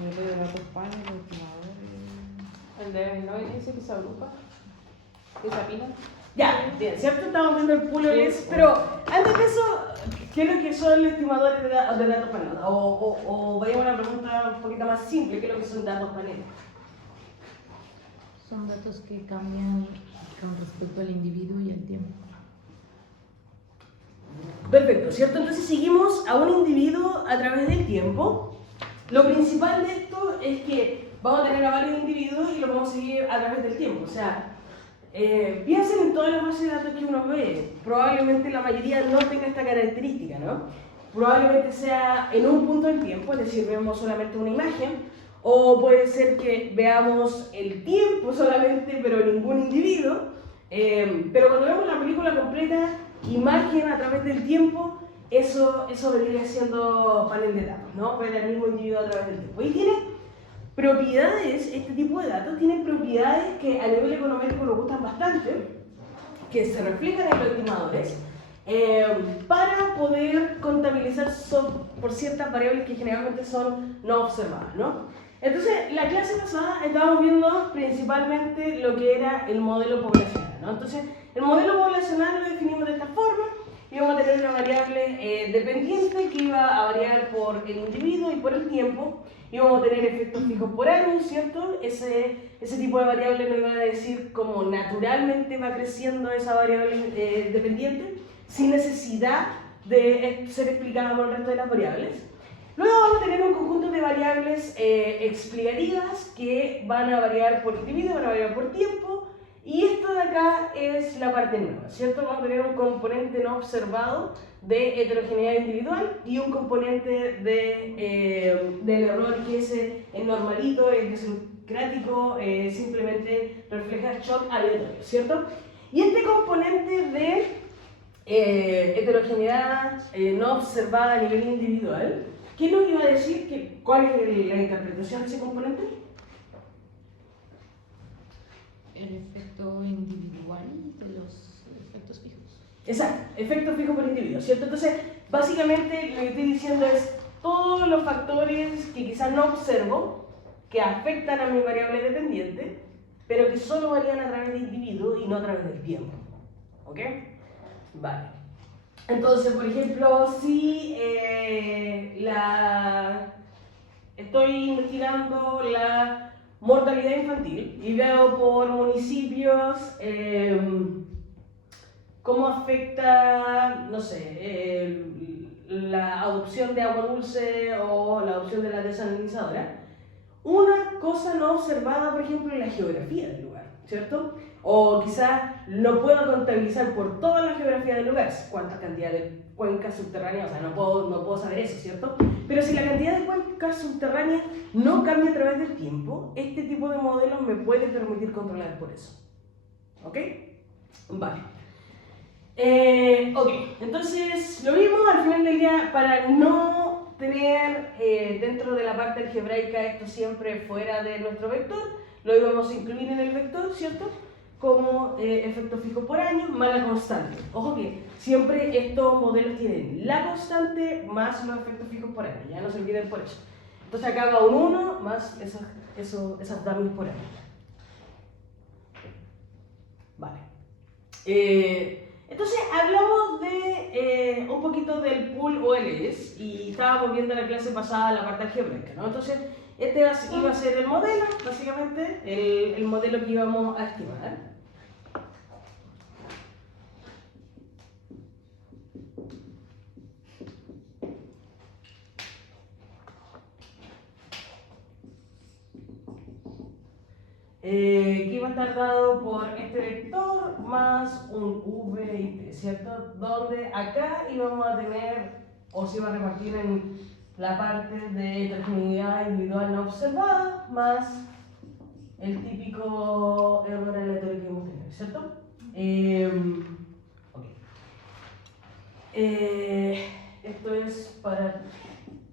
Modelo de datos panes, estimadores. El de no dice que se agrupa, que se apila. Ya, bien, ¿cierto? Estamos viendo el pool OLS, pero antes de eso, ¿qué es lo que son los estimadores de datos paneles? O vayamos a una pregunta un poquito más simple, ¿qué es lo que son datos paneles? Son datos que cambian con respecto al individuo y al tiempo. Perfecto, ¿cierto? Entonces seguimos a un individuo a través del tiempo. Lo principal de esto es que vamos a tener a varios individuos y los vamos a seguir a través del tiempo. O sea, piensen en todas las bases de datos que uno ve. Probablemente la mayoría no tenga esta característica, ¿no? Probablemente sea en un punto del tiempo, es decir, vemos solamente una imagen, o puede ser que veamos el tiempo solamente, pero ningún individuo. Pero cuando vemos la película completa, imagen a través del tiempo, eso vendría siendo panel de datos, ¿no? Ver al mismo individuo a través del tiempo. Y tiene propiedades, este tipo de datos tienen propiedades que a nivel económico nos gustan bastante, que se reflejan en los estimadores, para poder contabilizar por ciertas variables que generalmente son no observadas, ¿no? Entonces, la clase pasada estábamos viendo principalmente lo que era el modelo poblacional, ¿no? Entonces, el modelo poblacional lo definimos de esta forma. Íbamos a tener una variable dependiente que iba a variar por el individuo y por el tiempo. Íbamos a tener efectos fijos por año, ¿cierto? Ese tipo de variable nos iba a decir cómo naturalmente va creciendo esa variable dependiente, sin necesidad de ser explicada por el resto de las variables. Luego vamos a tener un conjunto de variables explicativas que van a variar por individuo, van a variar por tiempo. Y esto de acá es la parte nueva, ¿cierto? Vamos a tener un componente no observado de heterogeneidad individual y un componente del error que es el normalito, el desocrático, simplemente refleja shock aleatorio, ¿cierto? Y este componente de heterogeneidad no observada a nivel individual, ¿qué nos iba a decir? ¿Cuál es la interpretación de ese componente? El efecto individual de los efectos fijos. Exacto, efecto fijo por individuo, ¿cierto? Entonces, básicamente lo que estoy diciendo es todos los factores que quizás no observo, que afectan a mi variable dependiente, pero que solo varían a través del individuo y no a través del tiempo. ¿Ok? Vale. Entonces, por ejemplo, si estoy investigando la mortalidad infantil y veo por municipios cómo afecta, no sé, la adopción de agua dulce o la adopción de la desalinizadora. Una cosa no observada, por ejemplo, en la geografía del lugar, ¿cierto? O quizás no puedo contabilizar por toda la geografía del lugar cuántas cantidades de cuencas subterráneas, o sea, no puedo saber eso, ¿cierto? Pero si la cantidad de cuencas subterráneas no cambia a través del tiempo, este tipo de modelos me puede permitir controlar por eso. ¿Ok? Vale. Ok, entonces lo mismo al final del día, para no tener dentro de la parte algebraica esto siempre fuera de nuestro vector, lo íbamos a incluir en el vector, ¿cierto? Como efecto fijo por año más la constante. Ojo que siempre estos modelos tienen la constante más los efectos fijos por año, ya no se olviden por eso. Entonces acá va un 1 más esas dummies por año. Vale. Entonces hablamos de un poquito del pool OLS y estábamos viendo en la clase pasada la parte algebraica, ¿no? Entonces este iba a ser el modelo, básicamente, el modelo que íbamos a estimar. Que iba a estar dado por este vector más un v y t, ¿cierto? Donde acá íbamos a tener, o se iba a repartir en la parte de heterogeneidad individual no observada más el típico error aleatorio que hemos tenido, ¿cierto? Okay. Esto es para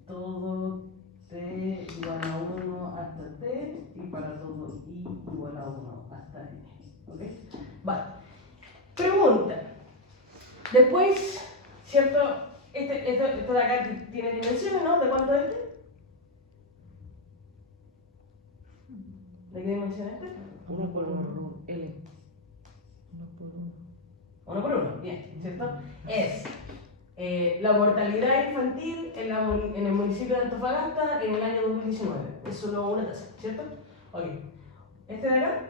todo t igual a 1 hasta t y para todo i igual a 1 hasta n. ¿Ok? Vale. Pregunta. Después, ¿cierto? Esto de acá tiene dimensiones, ¿no? ¿De cuánto es este? ¿De qué dimensión es este? 1 por 1, L. 1 por 1, bien, ¿cierto? Es la mortalidad infantil en el municipio de Antofagasta en el año 2019. Es solo una tasa, ¿cierto? Ok. ¿Este de acá?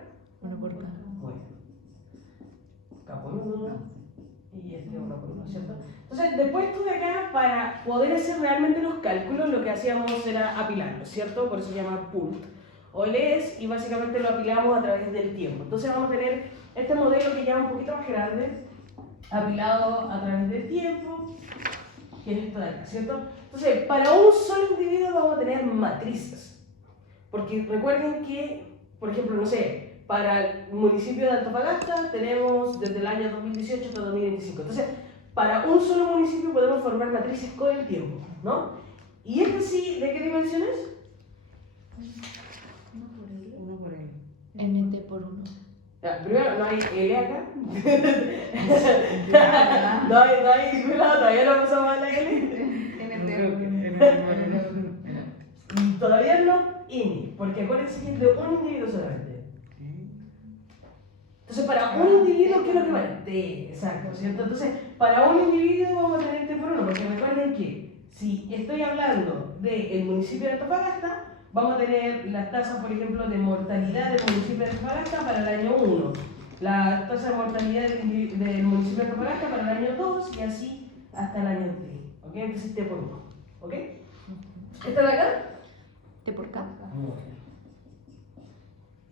1 por cada. Muy bien. Acá por 1 y este 1 por 1, ¿cierto? Entonces, después tú de acá, para poder hacer realmente los cálculos, lo que hacíamos era apilarlos, ¿cierto? Por eso se llama PULT. O lees y básicamente lo apilamos a través del tiempo. Entonces vamos a tener este modelo que ya es un poquito más grande, apilado a través del tiempo, que es esto de acá, ¿cierto? Entonces, para un solo individuo vamos a tener matrices. Porque recuerden que, por ejemplo, no sé, para el municipio de Antofagasta tenemos desde el año 2018 hasta 2025. Entonces, para un solo municipio podemos formar matrices con el tiempo, ¿no? ¿Y este sí, de qué dimensión es? 1 por L. NT por 1. Ya, primero, no hay L acá. no hay ningún lado, todavía no pasamos a la L. No creo que N Todavía no INI, porque acuérdense que es de un individuo solamente. Entonces, para un individuo, ¿qué es lo que vale? T, exacto, ¿cierto? Entonces, para un individuo vamos a tener T por 1, porque recuerden que si estoy hablando del municipio de Antofagasta, vamos a tener las tasas, por ejemplo, de mortalidad del municipio de Antofagasta para el año 1, la tasa de mortalidad del municipio de Antofagasta para el año 2 y así hasta el año 3. ¿Ok? Entonces T por 1. ¿Ok? ¿Esta de acá? T por K. Muy bien.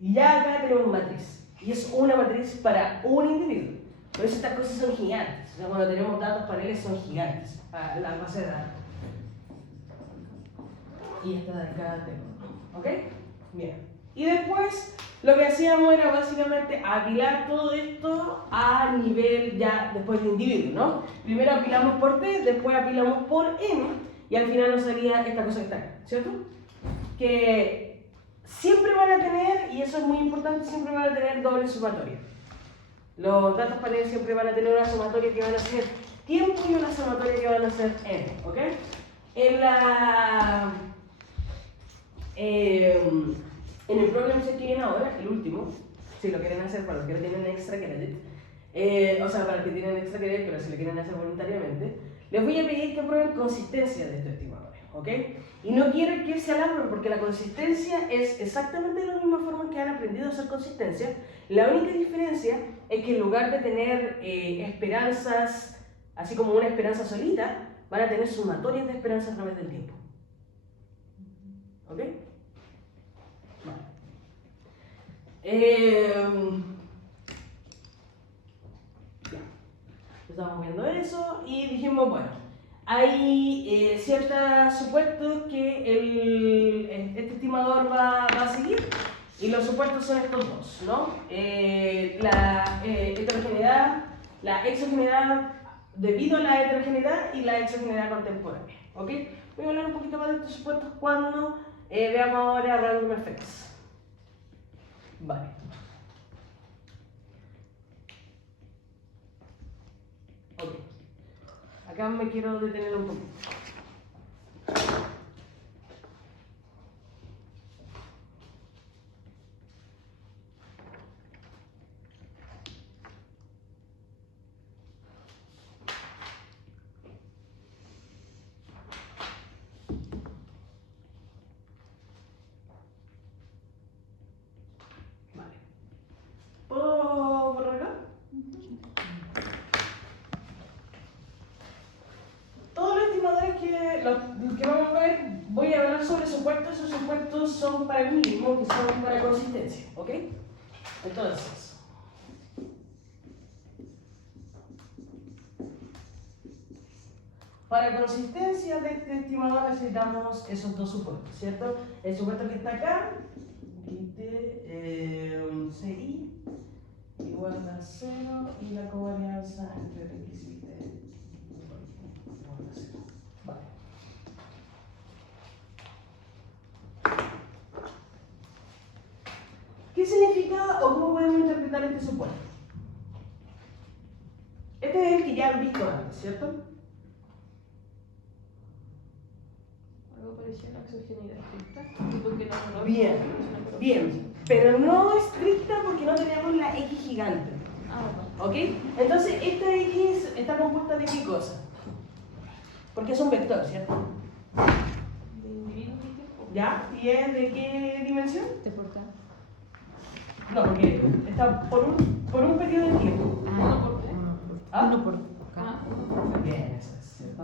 Y ya acá tenemos matriz. Y es una matriz para un individuo. Por eso estas cosas son gigantes. O sea, cuando tenemos datos paneles son gigantes. La base de datos. Y esta de acá tengo. ¿Ok? Bien. Y después lo que hacíamos era básicamente apilar todo esto a nivel ya después de individuo, ¿no? Primero apilamos por T, después apilamos por N y al final nos salía esta cosa que está acá, ¿cierto? Que siempre van a tener, y eso es muy importante, siempre van a tener doble sumatoria. Los datos paneles siempre van a tener una sumatoria que van a ser tiempo y una sumatoria que van a ser N, ¿ok? En el problem set que viene ahora, el último, si lo quieren hacer para los que no tienen extra credit, o sea, para los que tienen extra credit, pero si lo quieren hacer voluntariamente, les voy a pedir que prueben consistencia de estos estimadores, ¿ok? Y no quiero que se alarmen porque la consistencia es exactamente de la misma forma que han aprendido a hacer consistencia. La única diferencia es que en lugar de tener esperanzas, así como una esperanza solita, van a tener sumatorias de esperanza a través del tiempo. ¿Ok? Vale. Ya. Estábamos viendo eso y dijimos, bueno, hay ciertos supuestos que este estimador va a seguir y los supuestos son estos dos, ¿no? La heterogeneidad, la exogeneidad debido a la heterogeneidad y la exogeneidad contemporánea, ¿ok? Voy a hablar un poquito más de estos supuestos cuando veamos ahora random effects. Vale. Ok. Acá me quiero detener un poquito. Vale. ¿Puedo borrar acá? Todos los estimadores que vamos a ver, voy a hablar sobre supuestos. Esos supuestos son para el mínimo, que son para consistencia, ¿ok? Entonces, para consistencia de este estimador necesitamos esos dos supuestos, ¿cierto? El supuesto que está acá, CI igual a 0 y la covarianza entre X y T igual a 0. Vale. ¿Qué significa o cómo podemos interpretar este supuesto? Este es el que ya han visto antes, ¿cierto? Algo parecido a la exogeneidad estricta. Tipo que no Bien, bien. pero no estricta porque no tenemos la X gigante. ¿Ok? Entonces, esta X está compuesta de qué cosa? Porque es un vector, ¿cierto? De individuos y tiempo. ¿Ya? ¿Y es de qué dimensión? ¿Te porta? No, porque está por un periodo de tiempo. ¿Uno por qué? ¿Ah? Uno por Ah, acá. Bien, eso es, ¿cierto?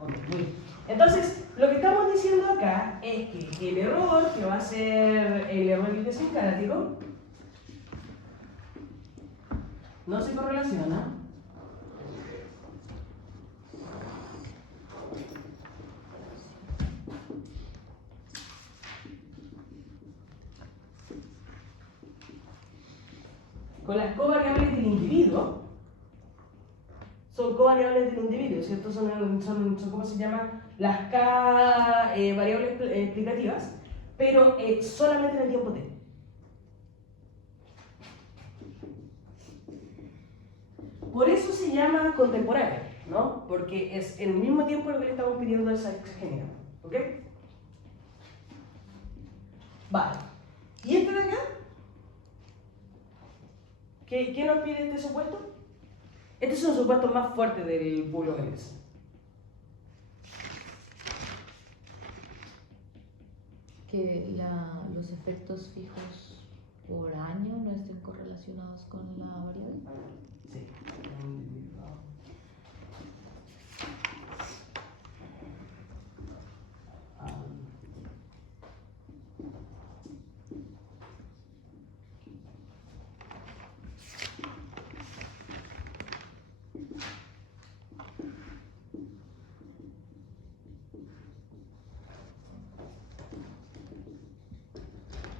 Ok, muy bien. Entonces, lo que estamos diciendo acá es que el error, que va a ser el error idiosincrático, no se correlaciona con las covariables del individuo. Son covariables del individuo, ¿cierto? Son ¿cómo se llaman? Las K variables explicativas, pero solamente en el tiempo t. Por eso se llama contemporánea, ¿no? Porque es en el mismo tiempo lo que le estamos pidiendo a esa exageridad, ¿ok? Vale. ¿Y este de acá? ¿Qué nos pide este supuesto? Este es un supuesto más fuerte del pueblo galés. Que los efectos fijos por año no estén correlacionados con la variable. Sí.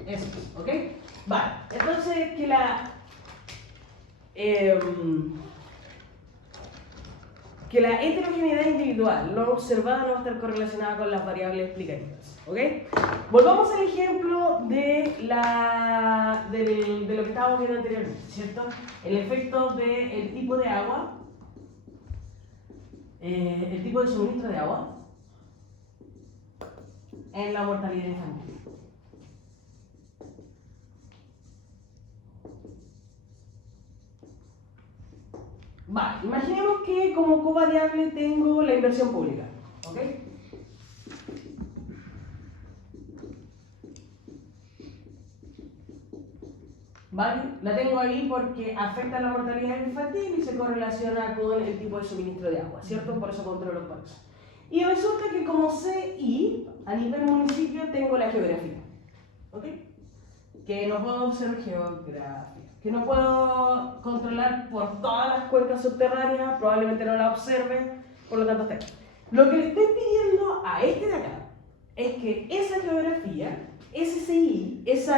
Eso, ¿ok? Vale, entonces que la heterogeneidad individual no observada no va a estar correlacionada con las variables explicativas, ¿ok? Volvamos al ejemplo de lo que estábamos viendo anteriormente, ¿cierto? El efecto del tipo de agua, el tipo de suministro de agua en la mortalidad infantil. Vale, imaginemos que como covariable tengo la inversión pública, ¿ok? ¿Vale? La tengo ahí porque afecta la mortalidad infantil y se correlaciona con el tipo de suministro de agua, ¿cierto? Por eso controlo por eso. Y resulta que como CI, a nivel municipio, tengo la geografía, ¿ok? Que no puedo hacer geografía, que no puedo controlar por todas las cuencas subterráneas, probablemente no la observe, por lo tanto está. Lo que le estoy pidiendo a este de acá es que esa geografía, ese CI, ese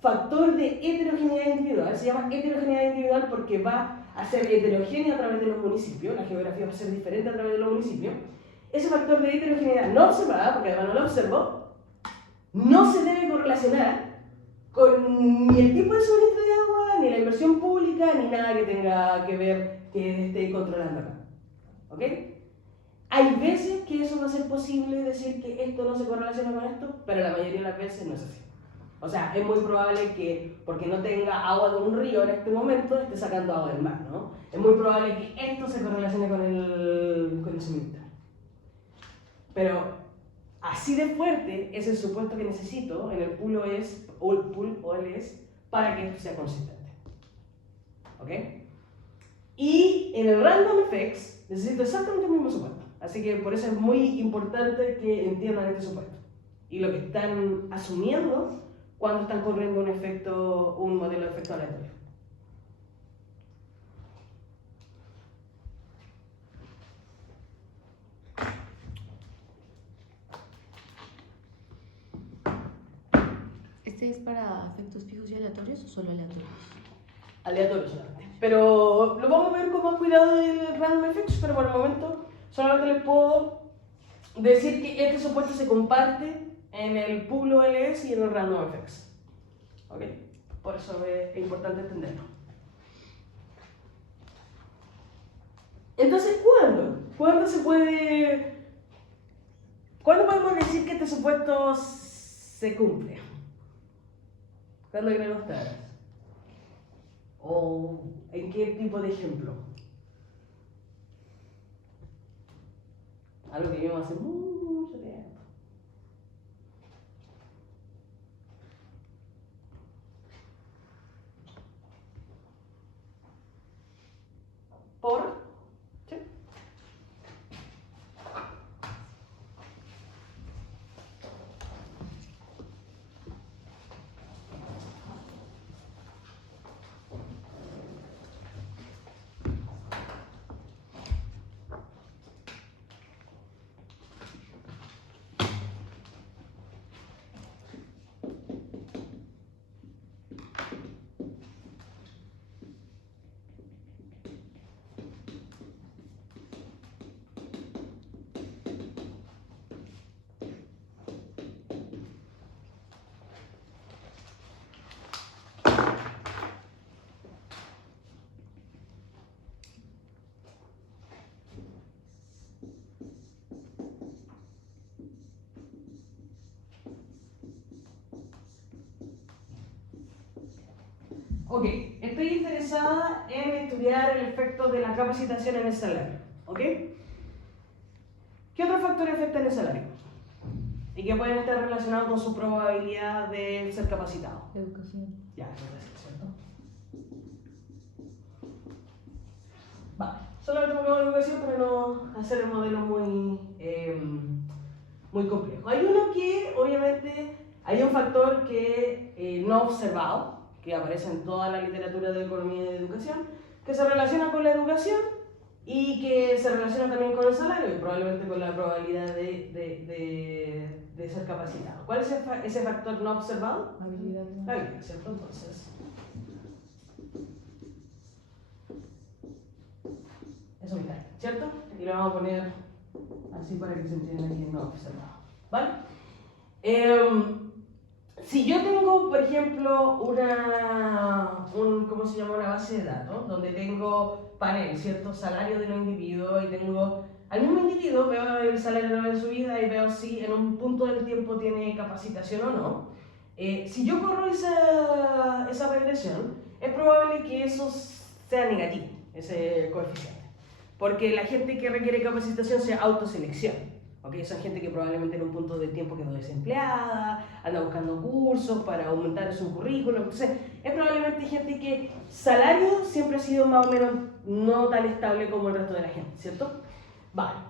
factor de heterogeneidad individual, se llama heterogeneidad individual porque va a ser heterogénea a través de los municipios, la geografía va a ser diferente a través de los municipios. Ese factor de heterogeneidad no observada, porque además no lo observo, no se debe correlacionar con ni el tipo de suministro de agua, ni la inversión pública, ni nada que tenga que ver que esté controlando acá. ¿Ok? Hay veces que eso va a ser posible decir que esto no se correlaciona con esto, pero la mayoría de las veces no es así. O sea, es muy probable que, porque no tenga agua de un río en este momento, esté sacando agua del mar, ¿no? Es muy probable que esto se correlacione con el suministro. Pero así de fuerte es el supuesto que necesito en el pool OLS para que esto sea consistente. ¿Ok? Y en el random effects necesito exactamente el mismo supuesto. Así que por eso es muy importante que entiendan este supuesto y lo que están asumiendo cuando están corriendo un modelo de efecto aleatorio. ¿Este es para efectos fijos y aleatorios o solo aleatorios? Aleatorio solamente. Pero lo vamos a ver con más cuidado del random effects, pero por el momento solamente les puedo decir que este supuesto se comparte en el pool OLS y en el random effects. ¿Ok? Por eso es importante entenderlo. Entonces, ¿cuándo se puede... ¿Cuándo podemos decir que este supuesto se cumple? ¿Cuándo queremos estar? ¿O en qué tipo de ejemplo? Algo que vimos hace mucho tiempo. ¿Por? ¿Sí? Ok, estoy interesada en estudiar el efecto de la capacitación en el salario. ¿Ok? ¿Qué otros factores afectan el salario? Y que pueden estar relacionados con su probabilidad de ser capacitado. Educación. Ya, eso es cierto. Vale, solamente pongamos educación para no hacer el modelo muy complejo. Hay uno que, obviamente, hay un factor que no observado, que aparece en toda la literatura de economía y de educación, que se relaciona con la educación y que se relaciona también con el salario y probablemente con la probabilidad de ser capacitado. ¿Cuál es ese factor no observado? Habilidad. La habilidad, ¿cierto? Entonces, eso me cae, ¿cierto? Y lo vamos a poner así para que se entienda que no observado. ¿Vale? Si yo tengo, por ejemplo, ¿cómo se llama? Una base de datos, donde tengo panel, ¿cierto? Salario de los individuos, y tengo al mismo individuo, veo el salario de su vida y veo si en un punto del tiempo tiene capacitación o no. Si yo corro esa regresión, es probable que eso sea negativo, ese coeficiente. Porque la gente que requiere capacitación sea autoselección. ¿Okay? Son gente que probablemente en un punto del tiempo quedó desempleada, anda buscando cursos para aumentar su currículum. Entonces, es probablemente gente que salario siempre ha sido más o menos no tan estable como el resto de la gente, ¿cierto? Vale.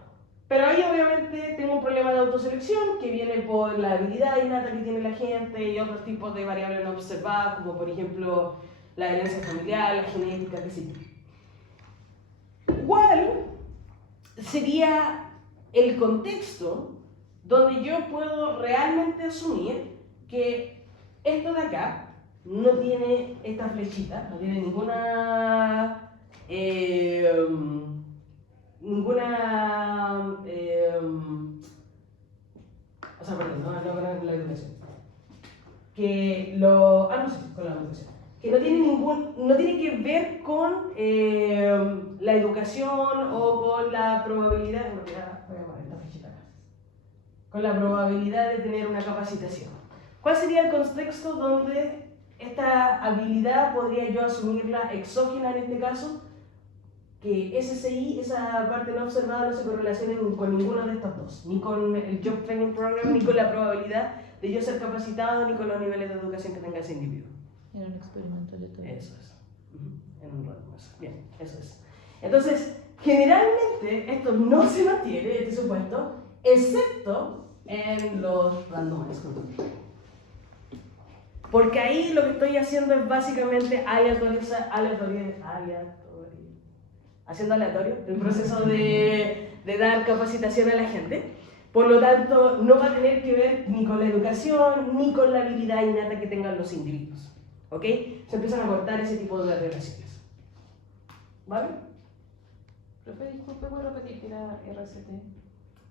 Pero ahí obviamente tengo un problema de autoselección que viene por la habilidad innata que tiene la gente y otros tipos de variables no observadas, como por ejemplo la herencia familiar, la genética, qué sé yo. ¿Cuál sería el contexto donde yo puedo realmente asumir que esto de acá no tiene esta flechita, no tiene ninguna o sea, perdón, no con la educación, que no sé, con la educación, que no tiene que ver con la educación o con la probabilidad, con la probabilidad de tener una capacitación. ¿Cuál sería el contexto donde esta habilidad podría yo asumirla exógena en este caso? Que SSI, esa parte no observada, no se correlacione con ninguno de estos dos, ni con el Job Training Program, ni con la probabilidad de yo ser capacitado, ni con los niveles de educación que tenga ese individuo. Era un experimento aleatorio. Eso es. En un randomizer. Bien, eso es. Entonces, generalmente esto no se mantiene, este supuesto, excepto en los randomized control. Porque ahí lo que estoy haciendo es básicamente haciendo aleatorio el proceso de dar capacitación a la gente. Por lo tanto, no va a tener que ver ni con la educación ni con la habilidad innata que tengan los individuos. ¿Ok? Se empiezan a cortar ese tipo de relaciones. ¿Vale? Profe, disculpe, ¿puedo repetir que era RCT?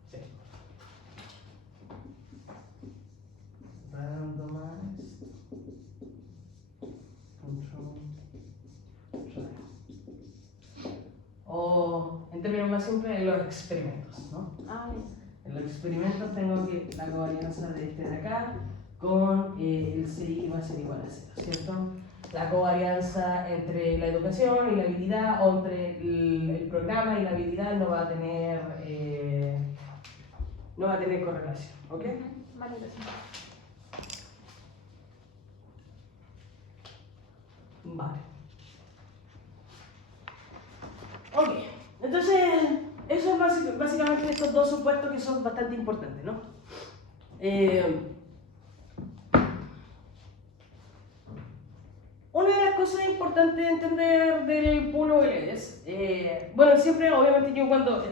Sí. Randomized Control Trial. O, en términos más simples, en los experimentos, ¿no? Ah, eso. En los experimentos tengo que la covarianza de este de acá con el CI va a ser igual a 0, ¿cierto? La covarianza entre la educación y la habilidad, o entre el programa y la habilidad, no va a tener correlación, ¿ok? Vale, gracias. Vale. Ok, entonces, eso es básicamente estos dos supuestos que son bastante importantes, ¿no? Una de las cosas importantes de entender del pool OLS, bueno, siempre, obviamente, yo cuando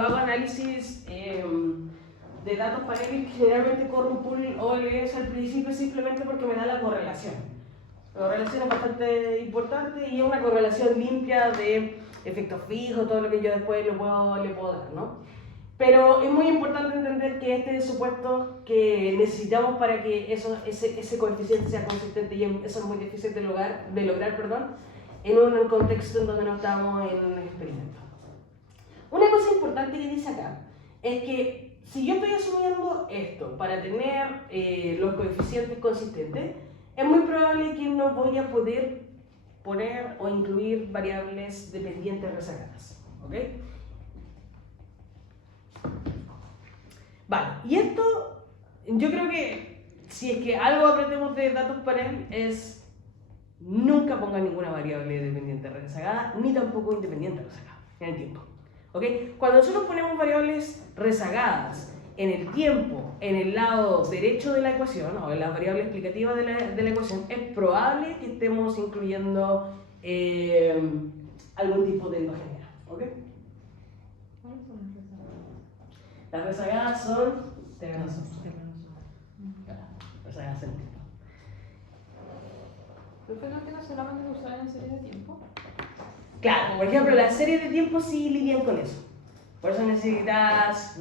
hago análisis de datos Parallel, generalmente corro un pool OLS al principio simplemente porque me da la correlación. La correlación es bastante importante y es una correlación limpia de efectos fijos, todo lo que yo después le puedo dar, ¿no? Pero es muy importante entender que este es el supuesto que necesitamos para que ese coeficiente sea consistente, y eso es muy difícil de lograr, en un contexto en donde no estamos en un experimento. Una cosa importante que dice acá es que si yo estoy asumiendo esto para tener los coeficientes consistentes, es muy probable que no voy a poder poner o incluir variables dependientes rezagadas, ¿ok? Vale, y esto, yo creo que si es que algo aprendemos de datos Parallel es nunca pongan ninguna variable dependiente rezagada, ni tampoco independiente rezagada en el tiempo, ¿ok? Cuando nosotros ponemos variables rezagadas en el tiempo, en el lado derecho de la ecuación, o en la variable explicativa de la ecuación, es probable que estemos incluyendo algún tipo de endogeneidad, ¿ok? ¿Cuáles son las rezagadas? Las rezagadas son terrenos. Rezagadas en el tiempo. ¿Profe, no entiendo solamente lo usaban en series de tiempo? Claro, por ejemplo, las series de tiempo sí lidian con eso. Por eso necesitas.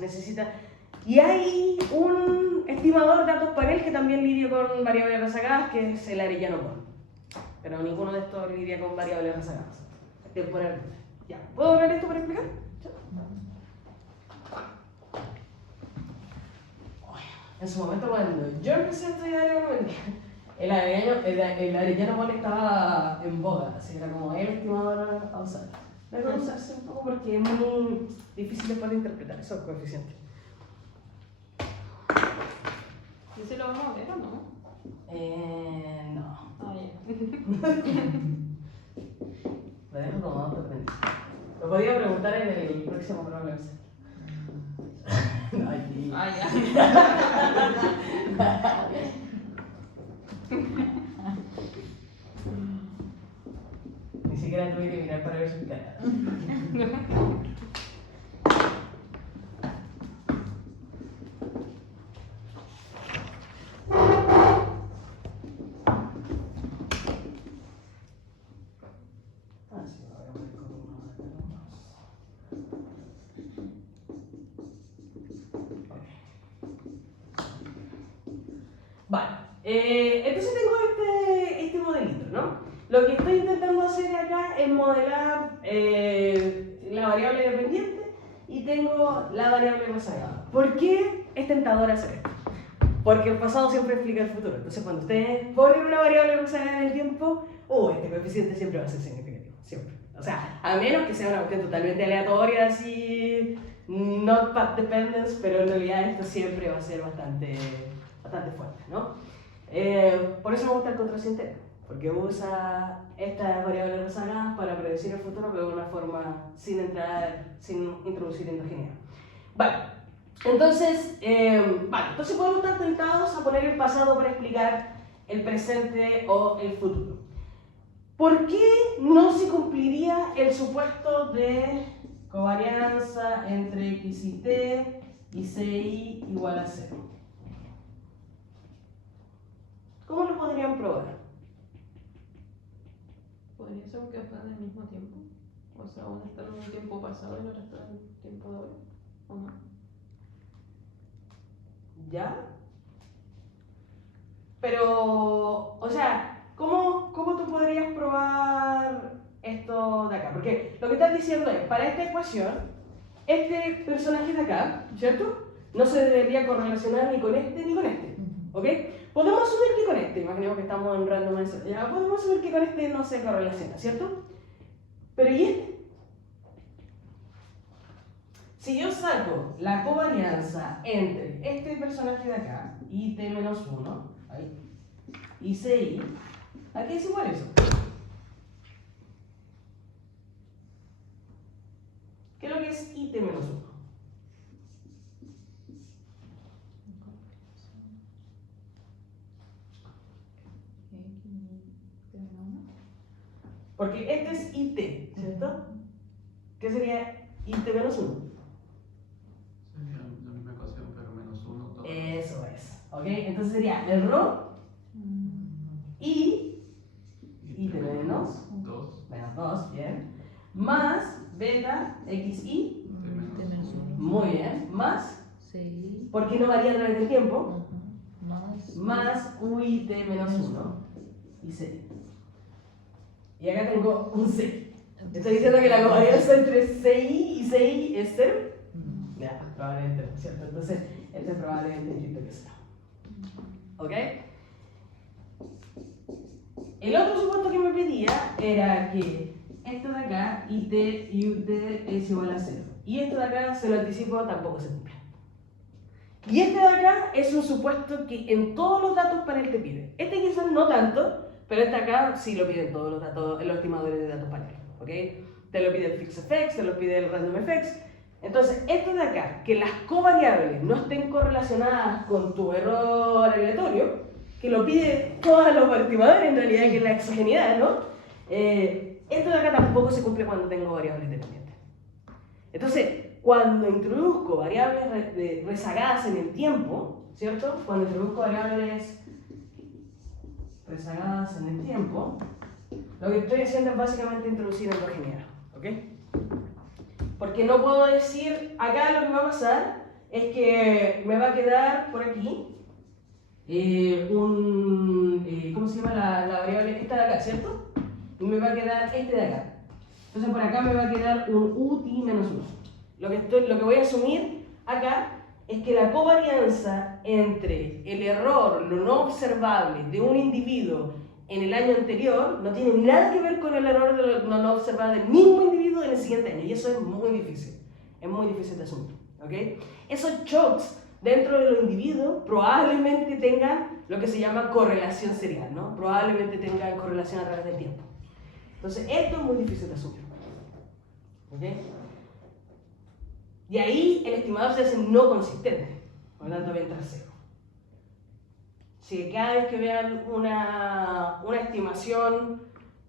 Y hay un estimador de datos Parallel que también lidia con variables rezagadas, que es el Arellano-Born. Pero ninguno de estos lidia con variables rezagadas temporalmente. Ya, ¿puedo hablar esto para explicar? ¿Sí? En su momento, cuando yo empecé a estudiar econometría, el Arellano-Born estaba en boga, así era como el estimador a usar. Debe usarse un poco porque es muy difícil para interpretar esos coeficientes. ¿Y se lo vamos a ver o no? No. Ah, ya. Lo dejo como autoaprendizaje. Lo podía preguntar en el próximo programa. No, aquí. Ah, ya. Ni siquiera tuve que mirar para ver sus caras. Vale, entonces tengo este modelito, ¿no? Lo que estoy intentando hacer acá es modelar la variable dependiente y tengo la variable rezagada. ¿Por qué es tentador hacer esto? Porque el pasado siempre explica el futuro. Entonces, cuando ustedes ponen una variable rezagada en el tiempo, este coeficiente siempre va a ser significativo, siempre. O sea, a menos que sea una cuestión totalmente aleatoria, así, not path dependence, pero en realidad esto siempre va a ser bastante fuerte, ¿no? Por eso me gusta el control científico, porque usa estas variables rezagadas para predecir el futuro, pero de una forma sin introducir endogeneidad. Vale, entonces podemos estar tentados a poner el pasado para explicar el presente o el futuro. ¿Por qué no se cumpliría el supuesto de covarianza entre x y t y ci igual a 0? ¿Cómo lo podrían probar? ¿Podría ser que están en el mismo tiempo? O sea, uno está en un tiempo pasado y otro está en un tiempo de ahora. ¿O no? ¿Ya? Pero, o sea, ¿cómo tú podrías probar esto de acá? Porque lo que estás diciendo es, para esta ecuación, este personaje de acá, ¿cierto? No se debería correlacionar ni con este ni con este, ¿ok? Podemos asumir que con este. este, imaginemos que estamos en randomización, ya podemos asumir que con este no se correlaciona, ¿cierto? Pero ¿y este? Si yo saco la covarianza entre este personaje de acá, IT-1, ahí, y CI, ¿a qué es igual eso? ¿Qué es lo que es IT-1? Porque este es IT, ¿cierto? ¿Qué sería IT-1? Sería la misma ecuación, pero -1 todo. Eso es, ¿ok? Entonces sería el rho y IT menos 2. 2, bien, más beta xi, muy bien, más, Sí. porque no varía a través del tiempo, Más. más uit menos 1 y c. Y acá tengo un c. ¿Estoy diciendo que la covarianza entre ci y ci es 0? Ya, probablemente no, ¿cierto? Entonces, este es probablemente distinto que 0. ¿Ok? El otro supuesto que me pedía era que esto de acá, IT y UT es igual a 0. Y esto de acá, se lo anticipo, tampoco se cumple. Y este de acá es un supuesto que en todos los datos panel te pide. Este quizás no tanto, pero este acá sí lo piden todos los datos, los estimadores de datos panel. ¿Ok? Te lo pide el FixFX, te lo pide el RandomFX. Entonces, esto de acá, que las covariables no estén correlacionadas con tu error aleatorio, que lo pide todos los estimadores en realidad, que es la exogeneidad, ¿no? Esto de acá tampoco se cumple cuando tengo variables dependientes. Entonces, cuando introduzco variables rezagadas en el tiempo, ¿cierto? Cuando introduzco variables rezagadas en el tiempo, lo que estoy haciendo es básicamente introducir endogeneidad, ¿ok? Porque no puedo decir, acá lo que va a pasar es que me va a quedar por aquí ¿cómo se llama la variable? Esta de acá, ¿cierto? Y me va a quedar este de acá. Entonces por acá me va a quedar un UTI menos 1. Lo que voy a asumir acá es que la covarianza entre el error, lo no observable de un individuo en el año anterior no tiene nada que ver con el error de lo no observable del mismo individuo en el siguiente año. Y eso es muy difícil. Es muy difícil de asumir. ¿Okay? Esos shocks dentro de los individuos probablemente tengan lo que se llama correlación serial, ¿no? Probablemente tengan correlación a través del tiempo. Entonces, esto es muy difícil de asumir. ¿Okay? Y ahí el estimador se hace no consistente, por lo tanto, entra 0. Si cada vez que vean una estimación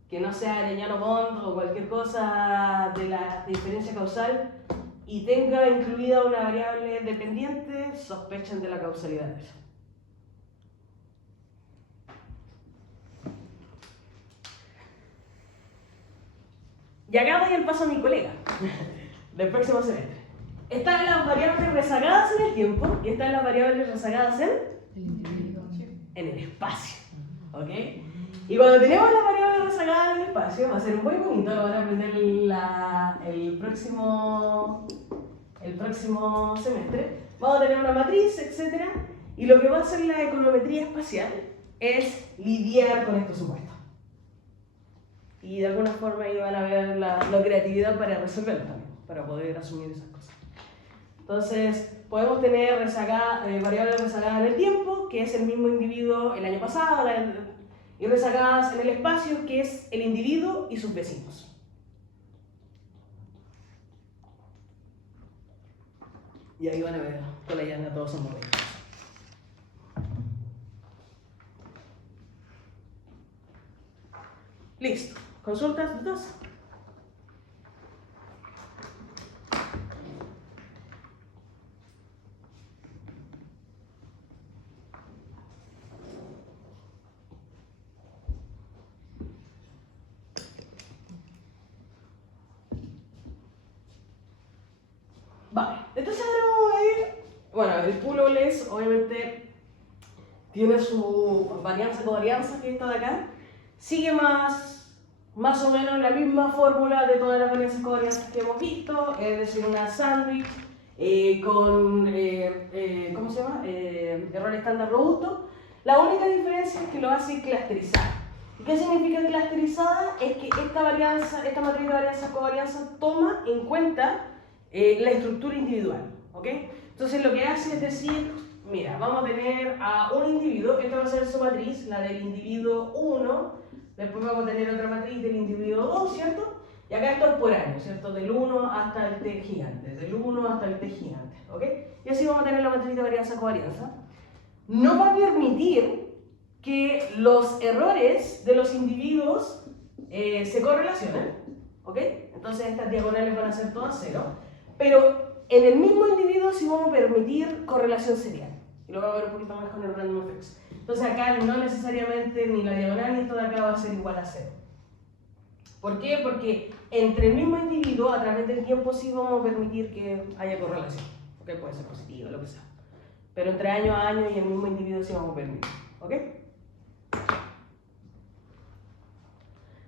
que no sea Arellano-Bond o cualquier cosa de la diferencia causal y tenga incluida una variable dependiente, sospechen de la causalidad de eso. Y acá doy el paso a mi colega del próximo semestre. Están las variables rezagadas en el tiempo y están las variables rezagadas en el espacio. ¿Ok? Y cuando tenemos las variables rezagadas en el espacio, va a ser muy bonito, lo van a aprender el próximo semestre. Vamos a tener una matriz, etc. Y lo que va a hacer la econometría espacial es lidiar con estos supuestos. Y de alguna forma ahí van a ver la creatividad para resolverlo también, para poder asumir esas cosas. Entonces, podemos tener variables rezagadas en el tiempo, que es el mismo individuo el año pasado, y rezagadas en el espacio, que es el individuo y sus vecinos. Y ahí van a ver, con la llana todos son modelos. Listo. ¿Consultas? ¿Dudas? Vale, entonces ahora vamos a ir. Bueno, el pool-OLS obviamente tiene su varianza-covarianza, que es esta de acá. Sigue más o menos la misma fórmula de todas las varianzas-covarianzas que hemos visto, es decir, una sándwich con, ¿cómo se llama? Error estándar robusto. La única diferencia es que lo hace clusterizado. ¿Y qué significa clusterizada? Es que esta matriz de varianza-covarianza toma en cuenta la estructura individual, ¿ok? Entonces lo que hace es decir, mira, vamos a tener a un individuo, esta va a ser su matriz, la del individuo 1, después vamos a tener otra matriz del individuo 2, ¿cierto? Y acá esto es por año, ¿cierto? Del 1 hasta el t gigante, del 1 hasta el t gigante, ¿ok? Y así vamos a tener la matriz de varianza-covarianza. No va a permitir que los errores de los individuos se correlacionen, ¿ok? Entonces estas diagonales van a ser todas 0, pero en el mismo individuo sí vamos a permitir correlación serial. Y lo vamos a ver un poquito más con el random effects. Entonces acá no necesariamente ni la diagonal ni esto de acá va a ser igual a 0. ¿Por qué? Porque entre el mismo individuo, a través del tiempo, sí vamos a permitir que haya correlación. ¿Ok? Puede ser positivo, lo que sea. Pero entre año a año y el mismo individuo sí vamos a permitir. ¿Ok?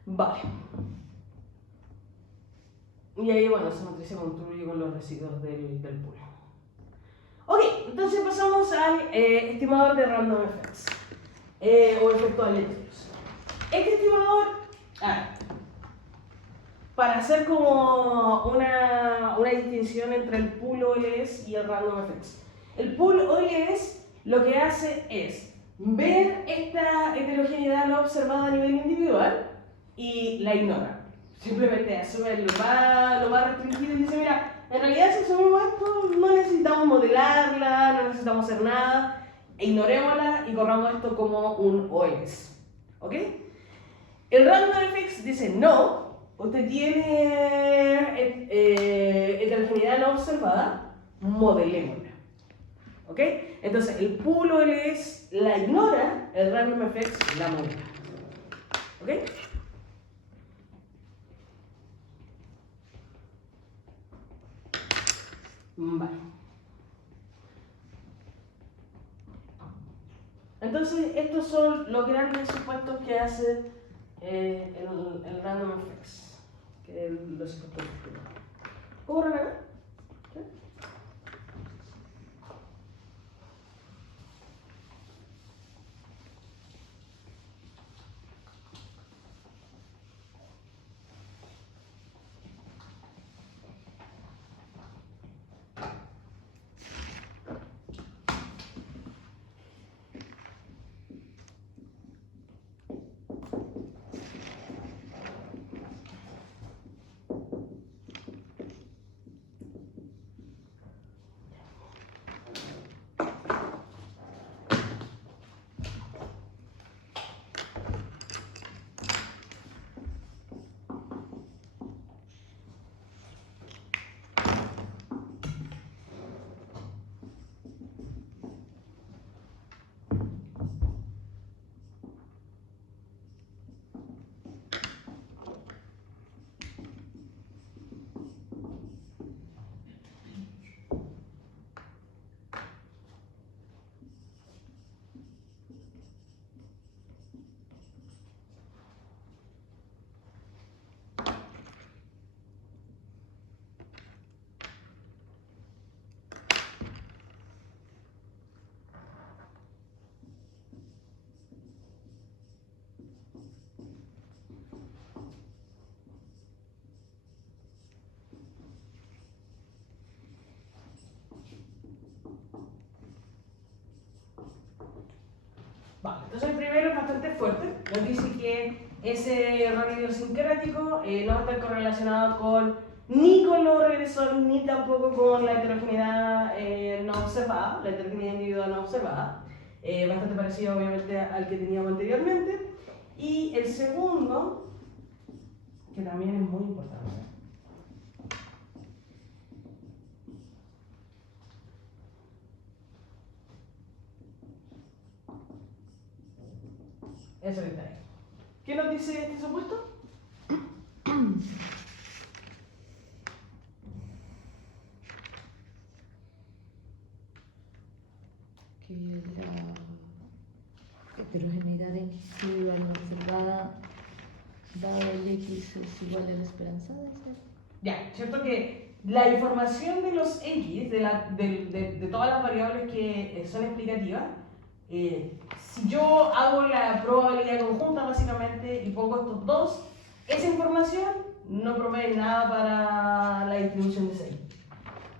Vale. Y ahí, bueno, esa matriz se construye con los residuos del pool. Ok, entonces pasamos al estimador de random effects. O efectos aleatorios. Este estimador, para hacer como una distinción entre el pool OLS y el random effects. El pool OLS lo que hace es ver esta heterogeneidad no observada a nivel individual y la ignora. Simplemente asume lo más restringido y dice, mira, en realidad si asumimos esto no necesitamos modelarla, no necesitamos hacer nada, ignorémosla y corramos esto como un OLS. ¿Ok? El random effects dice, no, usted tiene heterogeneidad no observada, modelémosla. ¿Ok? Entonces el pool OLS la ignora, el random effects la modela. ¿Ok? Vale. Entonces estos son los grandes supuestos que hace el random effects, que es los supuestos. ¿Puedo borrar acá? ¿Sí? Vale, entonces el primero es bastante fuerte. Nos dice que ese error idiosincrático no va a estar correlacionado ni con los regresores ni tampoco con la heterogeneidad no observada, la heterogeneidad individual no observada. Bastante parecido obviamente al que teníamos anteriormente. Y el segundo, que también es muy importante. Eso que está ahí. ¿Qué nos dice este supuesto? Que la heterogeneidad individual no observada dado el X es igual a la esperanza de ser. Ya, ¿cierto que la información de los X, de todas las variables que son explicativas, Si yo hago la probabilidad conjunta básicamente y pongo estos dos, esa información no provee nada para la distribución de 6.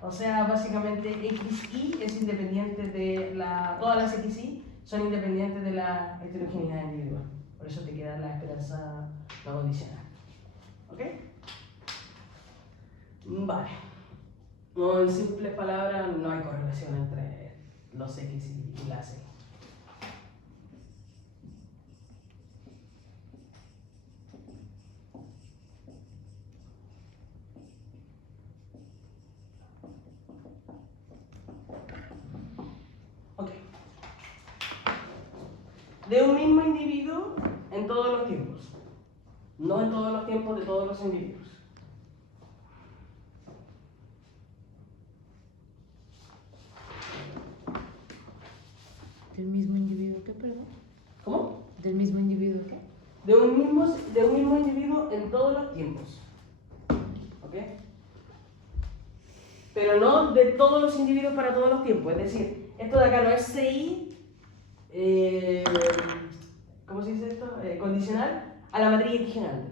O sea, básicamente XY es independiente de todas las XY son independientes de la heterogeneidad individual. Por eso te queda la esperanza no condicional. ¿Ok? Vale. No, en simples palabras, no hay correlación entre los X y las Y. Ok. De un mismo individuo en todos los tiempos. No en todos los tiempos de todos los individuos. ¿Del mismo individuo qué, perdón? ¿Cómo? ¿Del mismo individuo qué? De un mismo individuo en todos los tiempos. ¿Ok? Pero no de todos los individuos para todos los tiempos. Es decir, esto de acá no es CI, ¿cómo se dice esto? Condicional a la matriz X general.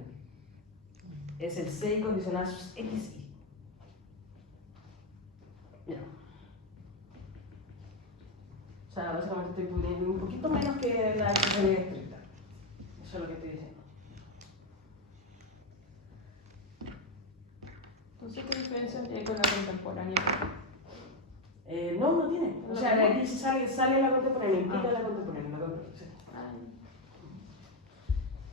Es el CI condicional a sus XY. Ya. O sea, básicamente estoy poniendo un poquito menos que la heterogeneidad estricta. Eso es lo que estoy diciendo. Entonces, ¿qué diferencia hay con la contemporánea? No tiene. O sea, de aquí sale la contemporánea, implica la contemporánea. Sí.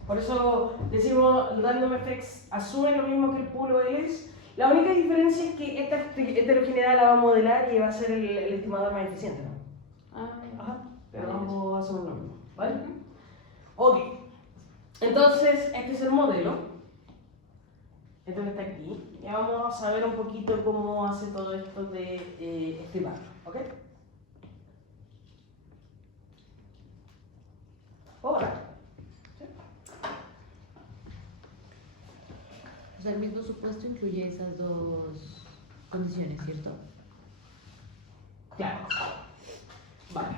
Por eso decimos, random effects asume lo mismo que el pool o el S. La única diferencia es que esta heterogeneidad la va a modelar y va a ser el estimador más eficiente, ¿no? Ajá. Pero ambos hacen lo mismo, ¿vale? Ok. Entonces, este es el modelo. Esto que está aquí. Ya vamos a ver un poquito cómo hace todo esto de estimarlo, ¿ok? Hola. O sea, el mismo supuesto incluye esas dos condiciones, ¿cierto? Claro. Vale.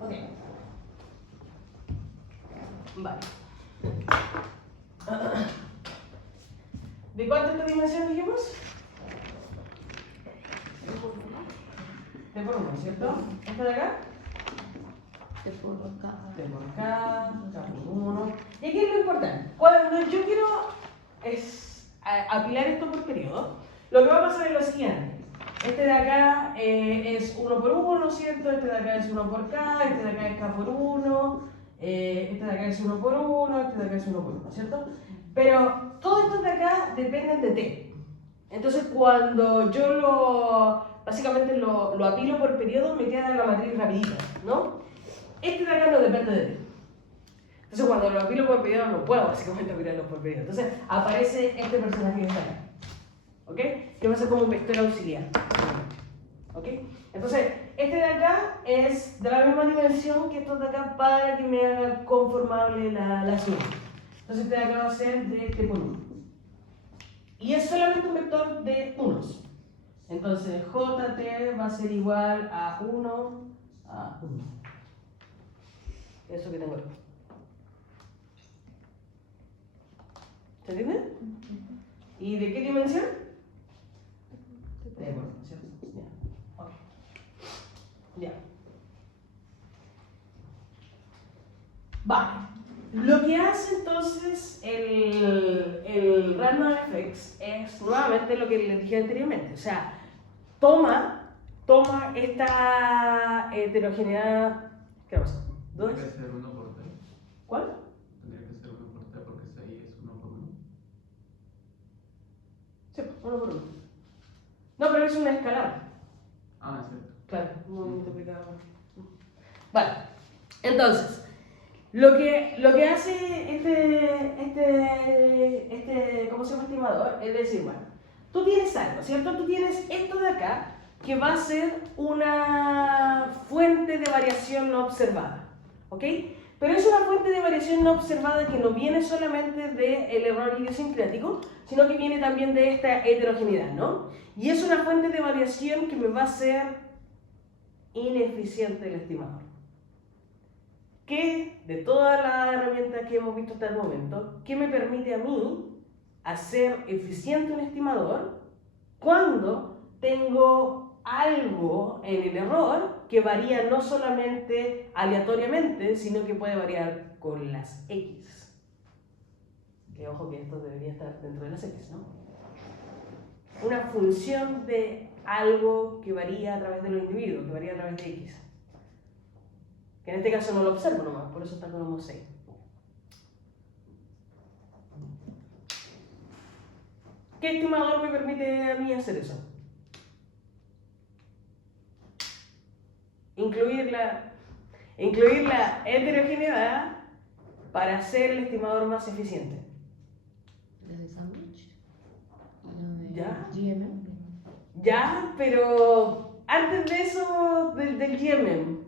Ok. Vale. ¿De cuánto esta dimensión dijimos? De por uno, ¿cierto? ¿Esta de acá? De por acá. De por acá, acá por uno. Y aquí es lo importante. Cuando yo quiero apilar esto por periodo, lo que va a pasar es lo siguiente. Este de acá es 1 por 1, ¿cierto? Este de acá es 1 por K, este de acá es K por 1, este de acá es 1 por 1, este de acá es 1 por 1, ¿cierto? Pero todos estos de acá dependen de T. Entonces cuando yo básicamente lo apilo por periodo, me queda la matriz rapidita, ¿no? Este de acá no depende de T. Entonces cuando lo apilo por periodo no puedo básicamente apilarlo por periodo. Entonces aparece este personaje que está acá. ¿Ok? Que va a ser como un vector auxiliar. ¿Ok? Entonces, este de acá es de la misma dimensión que estos de acá para que me haga conformable la suma. Entonces, este de acá va a ser de t por 1. Y es solamente un vector de unos. Entonces, jt va a ser igual a 1 a 1. Eso que tengo aquí. ¿Se entiende? ¿Y de qué dimensión? De bueno, ¿cierto? Ya. Ok. Ya. Vale. Lo que hace entonces el random effects es nuevamente lo que les dije anteriormente. O sea, toma toma esta heterogeneidad. ¿Qué pasa? Tendría que ser 1 por t. ¿Cuál? Tendría que ser 1 por t porque 6 es 1 por 1. Sí, 1 por 1. No, pero es una escalar. Ah, es cierto. Claro, no multiplicado. Vale, entonces, lo que hace ¿cómo se llama? Estimador, es decir, bueno, tú tienes algo, ¿cierto? Tú tienes esto de acá, que va a ser una fuente de variación no observada, ¿ok? Pero es una fuente de variación no observada que no viene solamente del error idiosincrático, sino que viene también de esta heterogeneidad, ¿no? Y es una fuente de variación que me va a ser ineficiente el estimador. Que de todas las herramientas que hemos visto hasta el momento, ¿qué me permite a mí hacer eficiente un estimador cuando tengo algo en el error que varía no solamente aleatoriamente, sino que puede variar con las X? Que ojo que esto debería estar dentro de las X, ¿no? Una función de algo que varía a través de los individuos, que varía a través de X. Que en este caso no lo observo nomás, por eso está como 6. ¿Qué estimador me permite a mí hacer eso? Incluir la heterogeneidad para hacer el estimador más eficiente. Desde Sandwich. Ya. GMM. Ya, pero antes de eso, del GMM.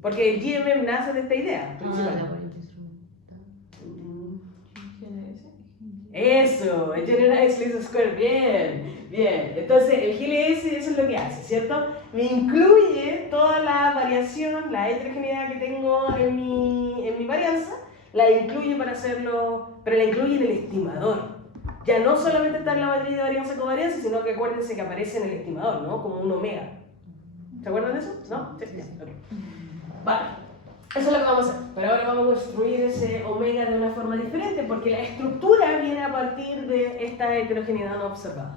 Porque el GMM nace de esta idea principal. La variable instrumental. GNS. Eso, el Generalized Least Square, bien, bien. Entonces el GLS eso es lo que hace, ¿cierto? Me incluye toda la variación, la heterogeneidad que tengo en mi varianza, la incluye para hacerlo, pero la incluye en el estimador. Ya no solamente está en la matriz de varianza covarianza, sino que acuérdense que aparece en el estimador, ¿no? Como un omega. ¿Se acuerdan de eso? ¿No? Sí, sí. Okay. Vale. Eso es lo que vamos a hacer, pero ahora vamos a construir ese omega de una forma diferente porque la estructura viene a partir de esta heterogeneidad no observada.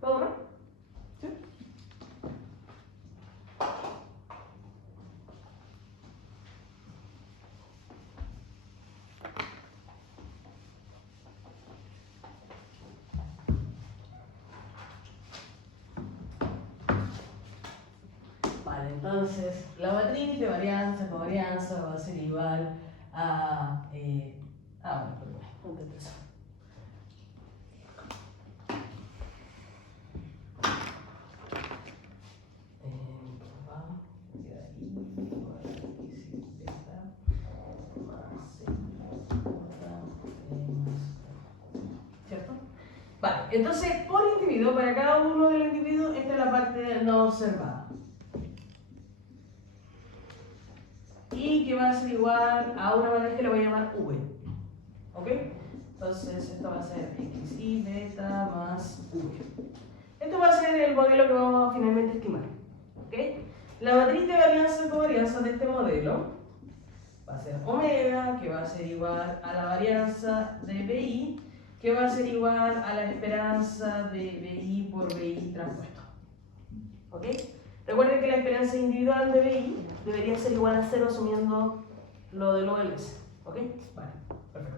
¿Puedo ver? ¿Sí? Vale, entonces la matriz de varianza, covarianza va a ser igual a... bueno, perdón, no te eso. ¿Cierto? Vale, entonces por individuo, para cada uno de los individuos, esta es la parte no observada. Y que va a ser igual a una matriz que le voy a llamar V. ¿Ok? Entonces esto va a ser x y beta más V. Esto va a ser el modelo que vamos a finalmente estimar. ¿Ok? La matriz de varianza-covarianza de este modelo va a ser omega, que va a ser igual a la varianza de BI, que va a ser igual a la esperanza de BI por BI transpuesto. ¿Ok? Recuerden que la esperanza individual de BI debería ser igual a 0 asumiendo lo del OLS. ¿Ok? Vale, perfecto.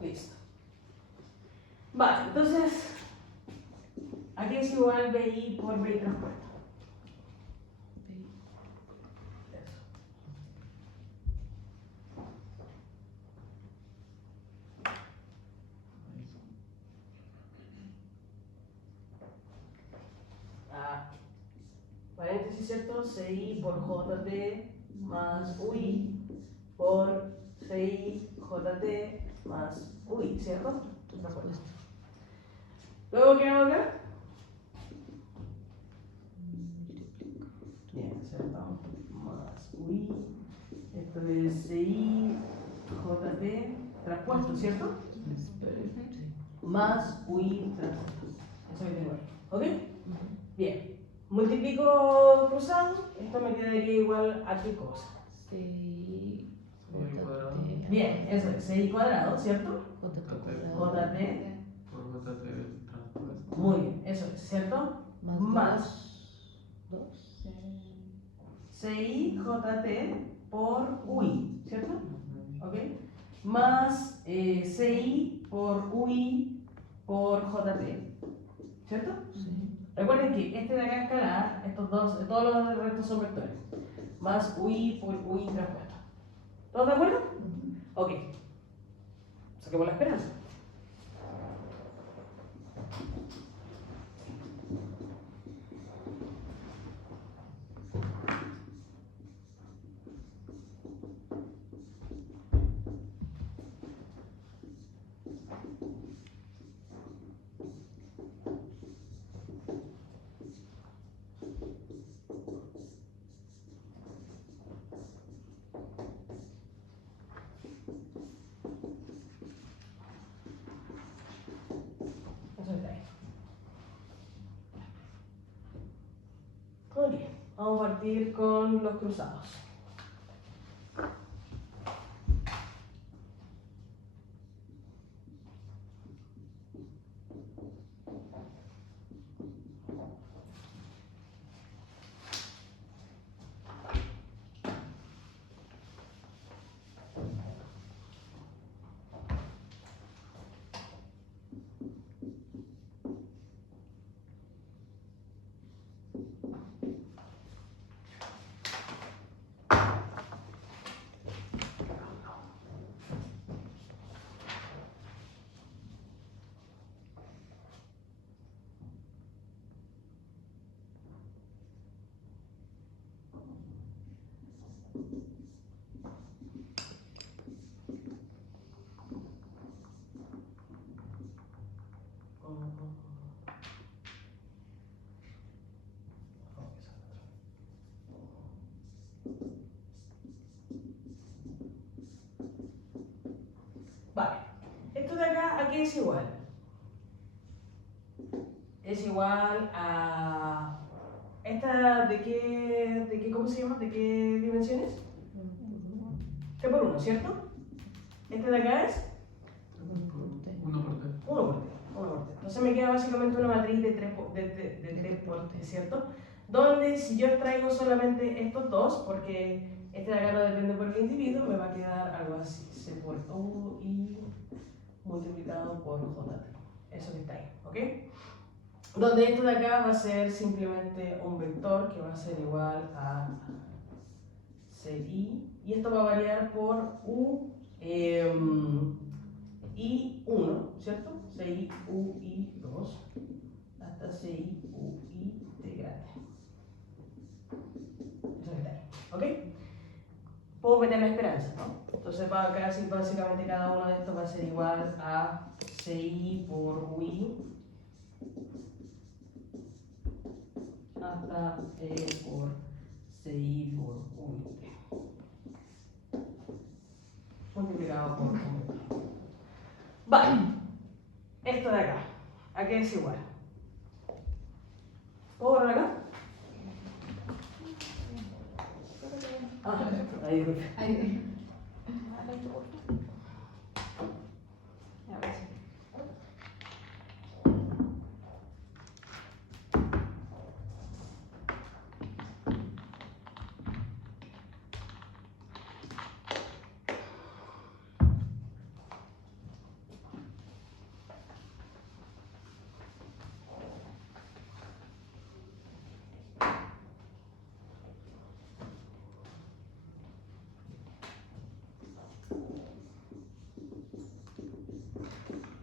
Listo. Vale, entonces, aquí es igual BI por BI transpuesto. Eso. Paréntesis, ¿cierto? CI por JT más UI por CI JT más UI, ¿cierto? Traspuesto. Luego, ¿qué hago acá? Bien, ¿cierto? Más UI. Esto es CI, JT, traspuesto, ¿cierto? Más UI traspuesto. Eso que tengo ahí. ¿Ok? Bien. Multiplico cruzado. Esto me quedaría igual a qué cosa. CI, cuadrado. JT. Bien, eso es CI cuadrado, ¿cierto? JT JT. Por JT transpuesto. Muy bien, eso es, ¿cierto? Más 2. CI JT por UI, ¿cierto? Ujú. ¿Ok? Más CI por UI por JT, ¿cierto? Recuerden que este de acá escalar, estos dos, todos los restos son vectores. Más UI por UI traspuesto. ¿Todos de acuerdo? Ok. Saquemos la esperanza. Eso está ahí. Ok, vamos a partir con los cruzados. Vale, esto de acá, ¿a qué es igual? Es igual a... ¿Esta de qué, cómo se llama? ¿De qué dimensiones? T por 1, ¿cierto? Este de acá es 1 por T. 1 por T. 1 por T. Entonces me queda básicamente una matriz de 3 por T, ¿cierto? Donde si yo extraigo solamente estos dos, porque este de acá no depende por el individuo, me va a quedar algo así. C por UI multiplicado por JT. Eso que está ahí, ¿ok? Donde esto de acá va a ser simplemente un vector que va a ser igual a CI, y esto va a variar por U I1, ¿cierto? CI UI2 hasta CI UI de grande. Eso que está ahí, ¿ok? Puedo meter la esperanza, ¿no? Entonces básicamente cada uno de estos va a ser igual a CI por UI hasta por CI por UI multiplicado por un. Vale, esto de acá, ¿a qué es igual? ¿Puedo borrar acá? Ah, ahí disculpe. Ahora sí.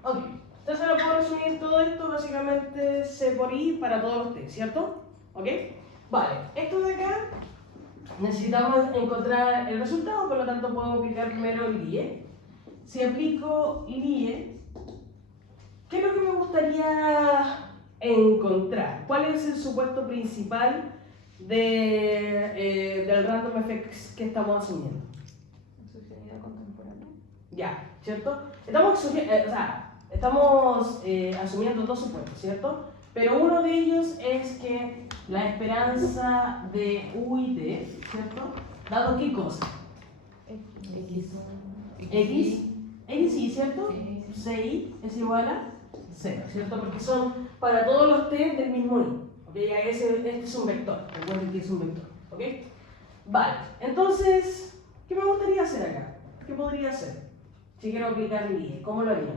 Ok, entonces lo puedo resumir todo esto básicamente C por I para todos los T, ¿cierto? ¿Ok? Vale, esto de acá necesitamos encontrar el resultado, por lo tanto puedo aplicar primero el IE. si aplico LIE, ¿qué es lo que me gustaría encontrar? ¿Cuál es el supuesto principal del random effects que estamos asumiendo? Exogeneidad contemporánea. Ya, ¿cierto? Estamos asumiendo dos supuestos, ¿cierto? Pero uno de ellos es que la esperanza de U y T, ¿cierto? ¿Dado qué cosa? X, y, ¿cierto? CI es igual a 0, ¿cierto? Porque son para todos los T del mismo I. ¿Ok? Ya este es un vector, recuerden que es un vector. ¿Ok? Vale, entonces, ¿qué me gustaría hacer acá? ¿Qué podría hacer? Si quiero aplicar LIE, ¿cómo lo haría?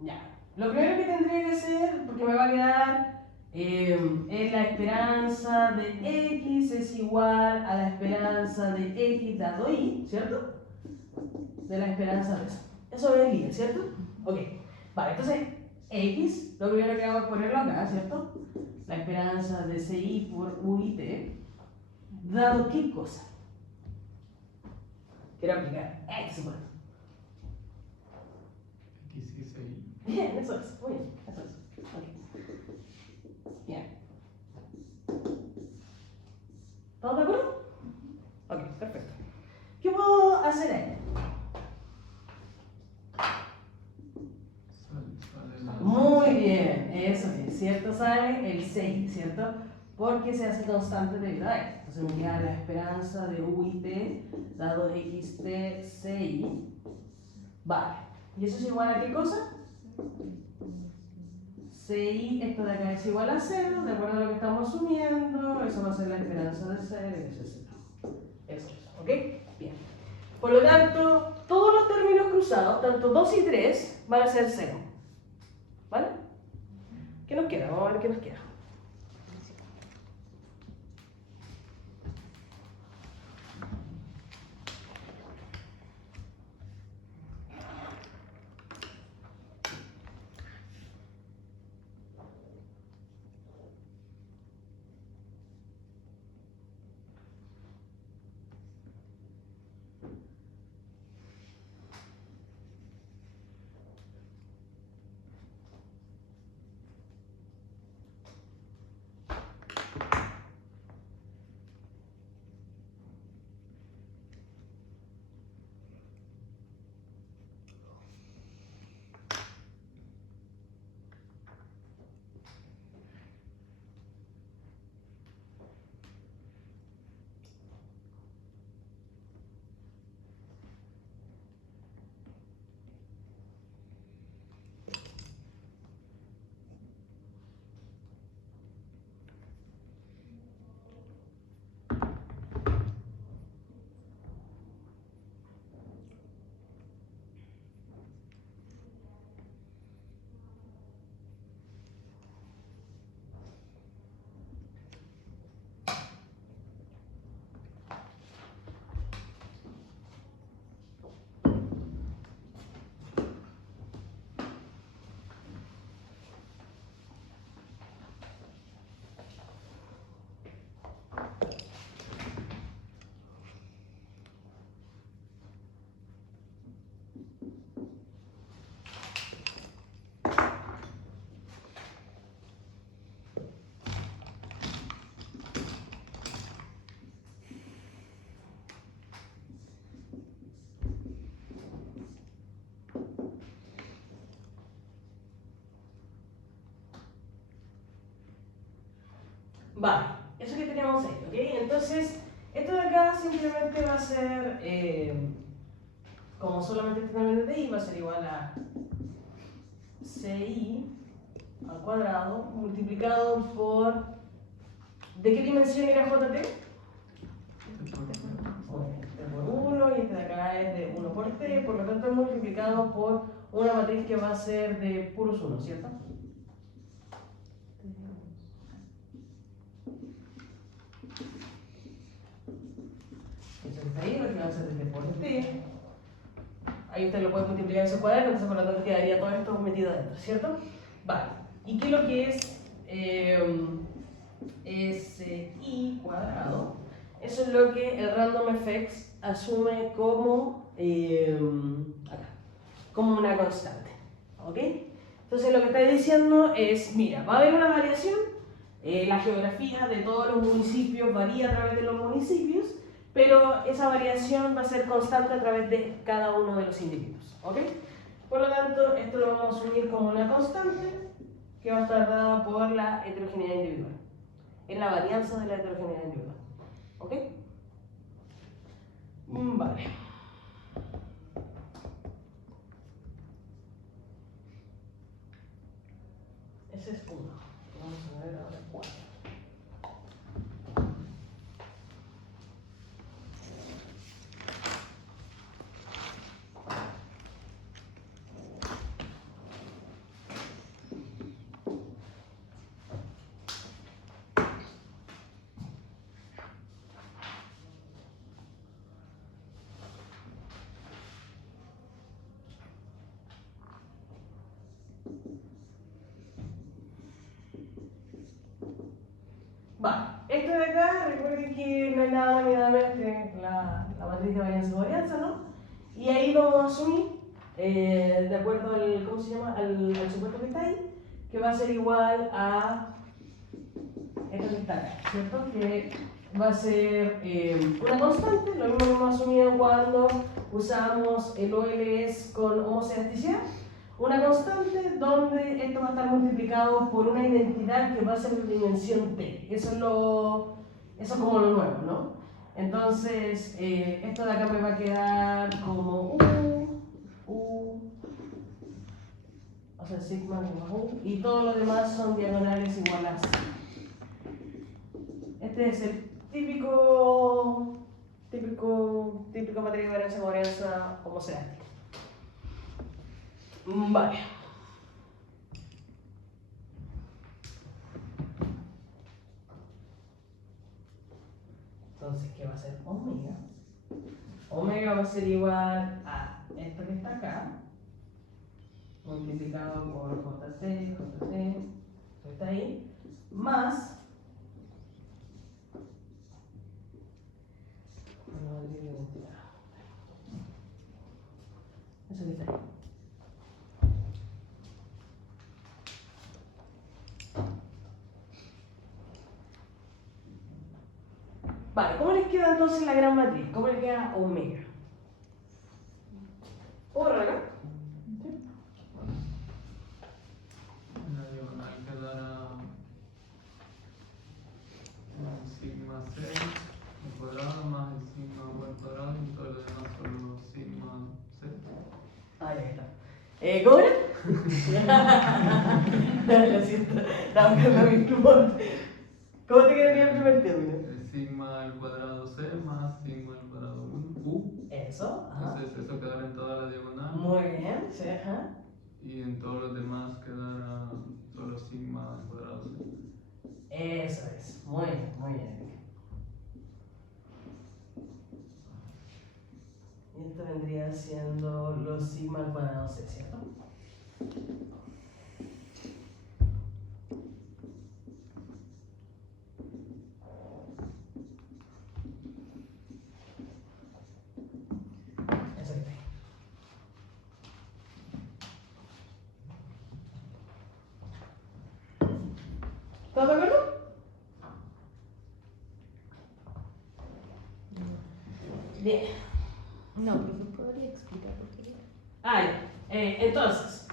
Ya. Lo primero que tendría que hacer, porque me va a quedar, es la esperanza de X es igual a la esperanza de X dado Y, ¿cierto? De la esperanza de eso. Eso es LIE, ¿cierto? Ok. Vale, entonces X, lo primero que hago es ponerlo acá, ¿cierto? La esperanza de CI por U y T, dado qué cosa. Quiero aplicar X supuesto. X y 6. Bien, eso es, muy bien, eso es. Ok. Bien. ¿Todos de acuerdo? Ok, perfecto. ¿Qué puedo hacer ahí? Sale la. Muy bien, eso es, ¿cierto? Sale el 6, ¿cierto? Porque se hace constante debido a esto. Entonces me queda la esperanza de U y T dado XT CI. Vale. ¿Y eso es igual a qué cosa? CI, esto de acá es igual a 0, de acuerdo a lo que estamos asumiendo, eso va a ser la esperanza de 0 y eso es 0. Eso es, ¿ok? Bien. Por lo tanto, todos los términos cruzados, tanto 2 y 3, van a ser 0. ¿Vale? ¿Qué nos queda? Vamos a ver qué nos queda. Vale, eso que teníamos ahí, ¿ok? Entonces, esto de acá simplemente va a ser, como solamente este término de I, va a ser igual a CI al cuadrado multiplicado por... ¿De qué dimensión era JT? T por 1 y este de acá es de 1 por T, por lo tanto es multiplicado por una matriz que va a ser de puros 1, ¿cierto? Eso que está ahí, lo que va a ser de T por T. Ahí usted lo puede multiplicar en su cuaderno, entonces por lo tanto quedaría todo esto metido adentro, ¿cierto? Vale. ¿Y qué es lo que es SI cuadrado. Eso es lo que el Random Effects asume como, acá, como una constante. ¿Ok? Entonces lo que está diciendo es, mira, va a haber una variación, la geografía de todos los municipios varía a través de los municipios, pero esa variación va a ser constante a través de cada uno de los individuos. ¿Ok? Por lo tanto, esto lo vamos a asumir como una constante que va a estar dada por la heterogeneidad individual. Es la varianza de la heterogeneidad individual. ¿Ok? Vale. Ese es uno. Vamos a ver ahora cuatro. Vale, esto de acá, recuerden que no hay nada más ni nada menos que la matriz de varianza-varianza, ¿no? Y ahí vamos a asumir, de acuerdo al, ¿cómo se llama? Al supuesto que está ahí, que va a ser igual a esto que está acá, ¿cierto? Que va a ser una constante, lo mismo que hemos asumido cuando usamos el OLS con homocedasticidad. Una constante donde esto va a estar multiplicado por una identidad que va a ser de dimensión t. Eso es como lo nuevo, ¿no? Entonces, esto de acá me va a quedar como U, o sea, sigma más U, y todo lo demás son diagonales igual a C. Este es el típico matriz de varianza homocedástica. Vale. Entonces, ¿qué va a ser omega? Omega va a ser igual a esto que está acá, multiplicado por JC, que está ahí, más eso que está ahí. Vale, ¿cómo les queda entonces la gran matriz? ¿Cómo les queda omega? ¿Puedo borrar acá? En la diagonal quedará el sigma c al cuadrado más el sigma u al cuadrado y todo lo demás solo sigma c. Ahí está. ¿Cómo era? Lo siento, estaba buscando mi plumón. ¿Cómo te quedaría el primer término? El sigma al cuadrado c más sigma al cuadrado u. Eso, ajá. Entonces eso quedará en toda la diagonal. Muy bien, sí, ajá. Y en todos los demás quedará solo sigma al cuadrado c. Eso es, muy bien, muy bien. Y esto vendría siendo los sigma al cuadrado c, ¿cierto? Eso que está ahí. ¿Todos de acuerdo? Bien. No, profe, ¿podría explicar por qué? Ah, ya. Entonces,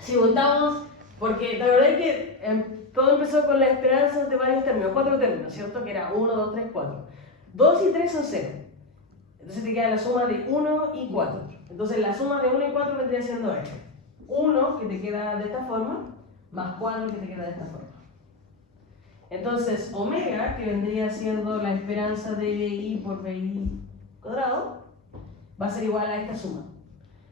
si juntamos, porque la verdad es que todo empezó con las esperanzas de varios términos, 4 términos, ¿cierto? Que era 1, 2, 3, 4. 2 y 3 son 0. Entonces te queda la suma de 1 y 4. Entonces la suma de 1 y 4 vendría siendo esto. 1 que te queda de esta forma, más 4 que te queda de esta forma. Entonces omega, que vendría siendo la esperanza de I por BI cuadrado, va a ser igual a esta suma.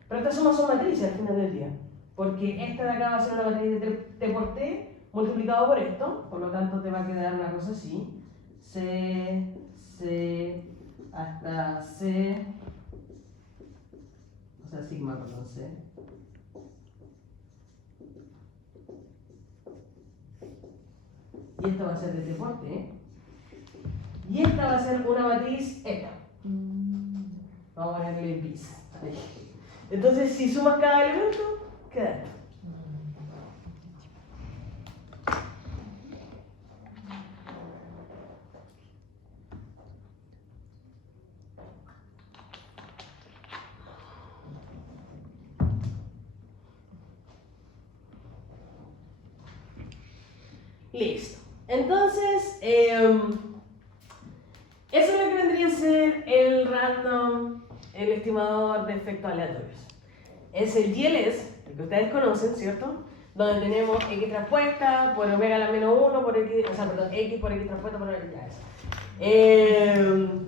Pero estas sumas son matrices al final del día, porque esta de acá va a ser una matriz de t por t multiplicado por esto, por lo tanto te va a quedar una cosa así, C hasta C, o sea, sigma, perdón, C. y esta va a ser de T por T. Y esta va a ser una matriz esta. Vamos a ponerle bis. Ahí. Entonces, si sumas cada elemento, queda esto. Listo. Entonces, eso es lo que vendría a ser el random, el estimador de efectos aleatorios. Es el GLS, el que ustedes conocen, ¿cierto? Donde tenemos X transpuesta por omega a la menos 1 por X, o sea, perdón, X por X transpuesta por X, ya eso.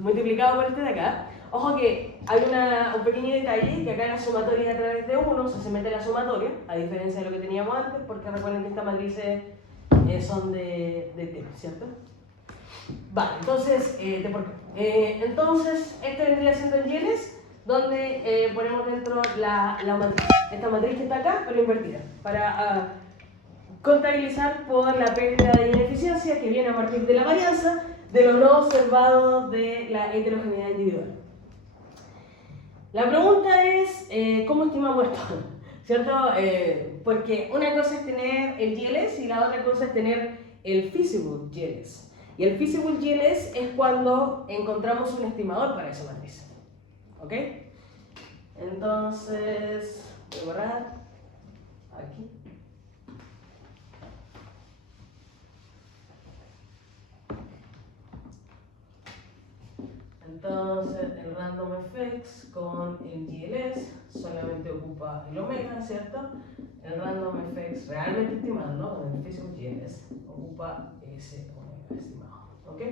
Multiplicado por este de acá. Ojo que hay un pequeño detalle, que acá la sumatoria es a través de 1, o sea, se mete la sumatoria, a diferencia de lo que teníamos antes, porque recuerden que estas matrices son de T, ¿cierto? Vale, entonces, entonces este vendría siendo el GLS, donde ponemos dentro la matriz. Esta matriz que está acá, pero invertida, para contabilizar por la pérdida de ineficiencia que viene a partir de la varianza de lo no observado de la heterogeneidad individual. La pregunta es, ¿cómo estimamos esto? ¿Cierto? Porque una cosa es tener el GLS y la otra cosa es tener el feasible GLS. Y el feasible GLS es cuando encontramos un estimador para esa matriz. ¿Ok? Entonces, voy a borrar aquí. Entonces, el random effects con el GLS solamente ocupa el omega, ¿cierto? El random effects realmente estimado, ¿no? Con el feasible GLS ocupa ese omega estimado, ¿ok?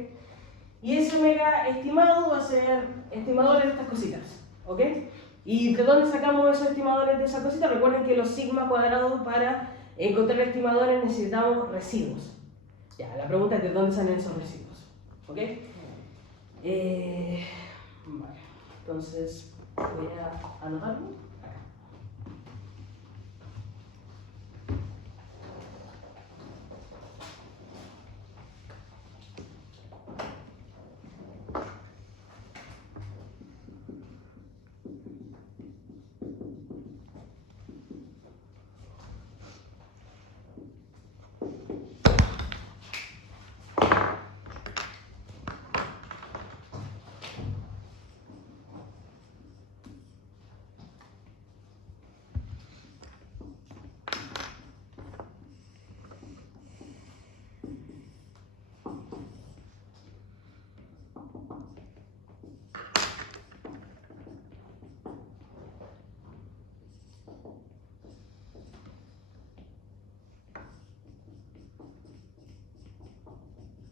Y ese omega estimado va a ser estimadores de estas cositas, ¿ok? ¿Y de dónde sacamos esos estimadores de esas cositas? Recuerden que los sigma cuadrados para encontrar estimadores necesitamos residuos. Ya, la pregunta es de dónde salen esos residuos, ¿ok? Vale, entonces voy a anotarlo acá.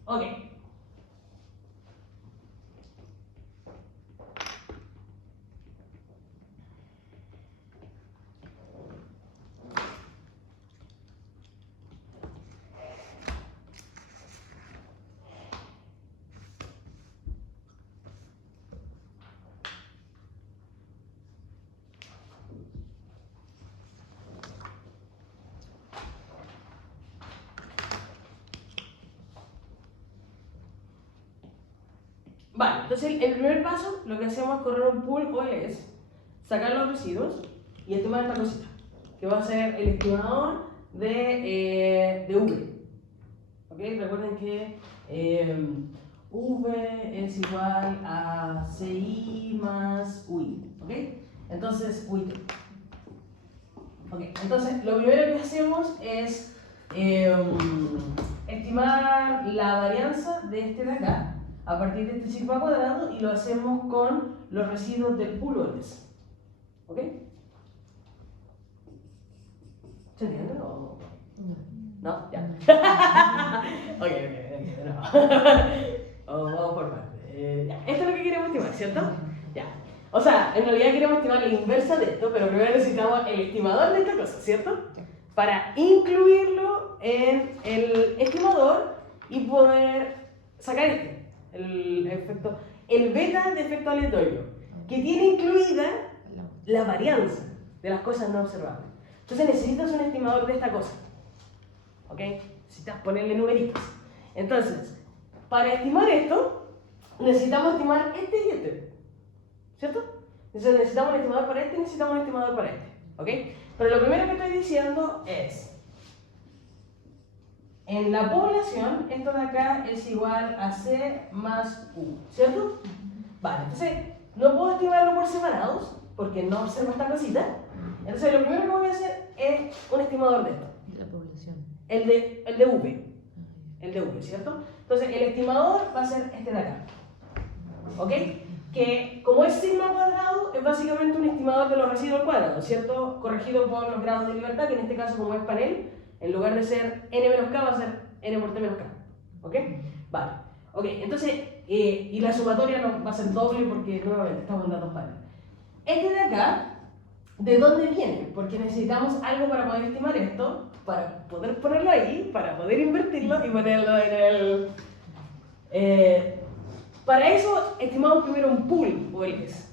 Ok. Vale, entonces el primer paso lo que hacemos es correr un pool OLS, sacar los residuos y estimar esta cosita, que va a ser el estimador de V. ¿Ok? Recuerden que V es igual a CI más UI. ¿Ok? Entonces, UI. Ok, entonces lo primero que hacemos es estimar la varianza de este de acá a partir de este sigma cuadrado y lo hacemos con los residuos del pool OLS. ¿Ok? ¿Se entiende o no? Ya. Ok, de nuevo. Vamos por partes. Ya. Esto es lo que queremos estimar, ¿cierto? Ya. O sea, en realidad queremos estimar la inversa de esto, pero primero necesitamos el estimador de esta cosa, ¿cierto? Para incluirlo en el estimador y poder sacar el efecto, el beta de efecto aleatorio, que tiene incluida la varianza de las cosas no observables. Entonces necesitas un estimador de esta cosa, ¿ok? Necesitas ponerle numeritos. Entonces, para estimar esto, necesitamos estimar este y este, ¿cierto? Entonces necesitamos un estimador para este y necesitamos un estimador para este, ¿ok? Pero lo primero que estoy diciendo es, en la población, esto de acá es igual a C más U, ¿cierto? Vale, entonces no puedo estimarlo por separados, porque no observo esta cosita. Entonces lo primero que voy a hacer es un estimador de esto, La población. el de V, el de V, ¿cierto? Entonces el estimador va a ser este de acá, ¿ok? Que como es sigma cuadrado, es básicamente un estimador de los residuos al cuadrado, ¿cierto? Corregido por los grados de libertad, que en este caso como es panel, en lugar de ser n menos k va a ser n por t menos k, ¿ok? Vale, ok, entonces, y la sumatoria no va a ser doble porque nuevamente estamos en datos panel. Este de acá, ¿de dónde viene? Porque necesitamos algo para poder estimar esto, para poder ponerlo ahí, para poder invertirlo y ponerlo en el... para eso estimamos primero un pool o LS.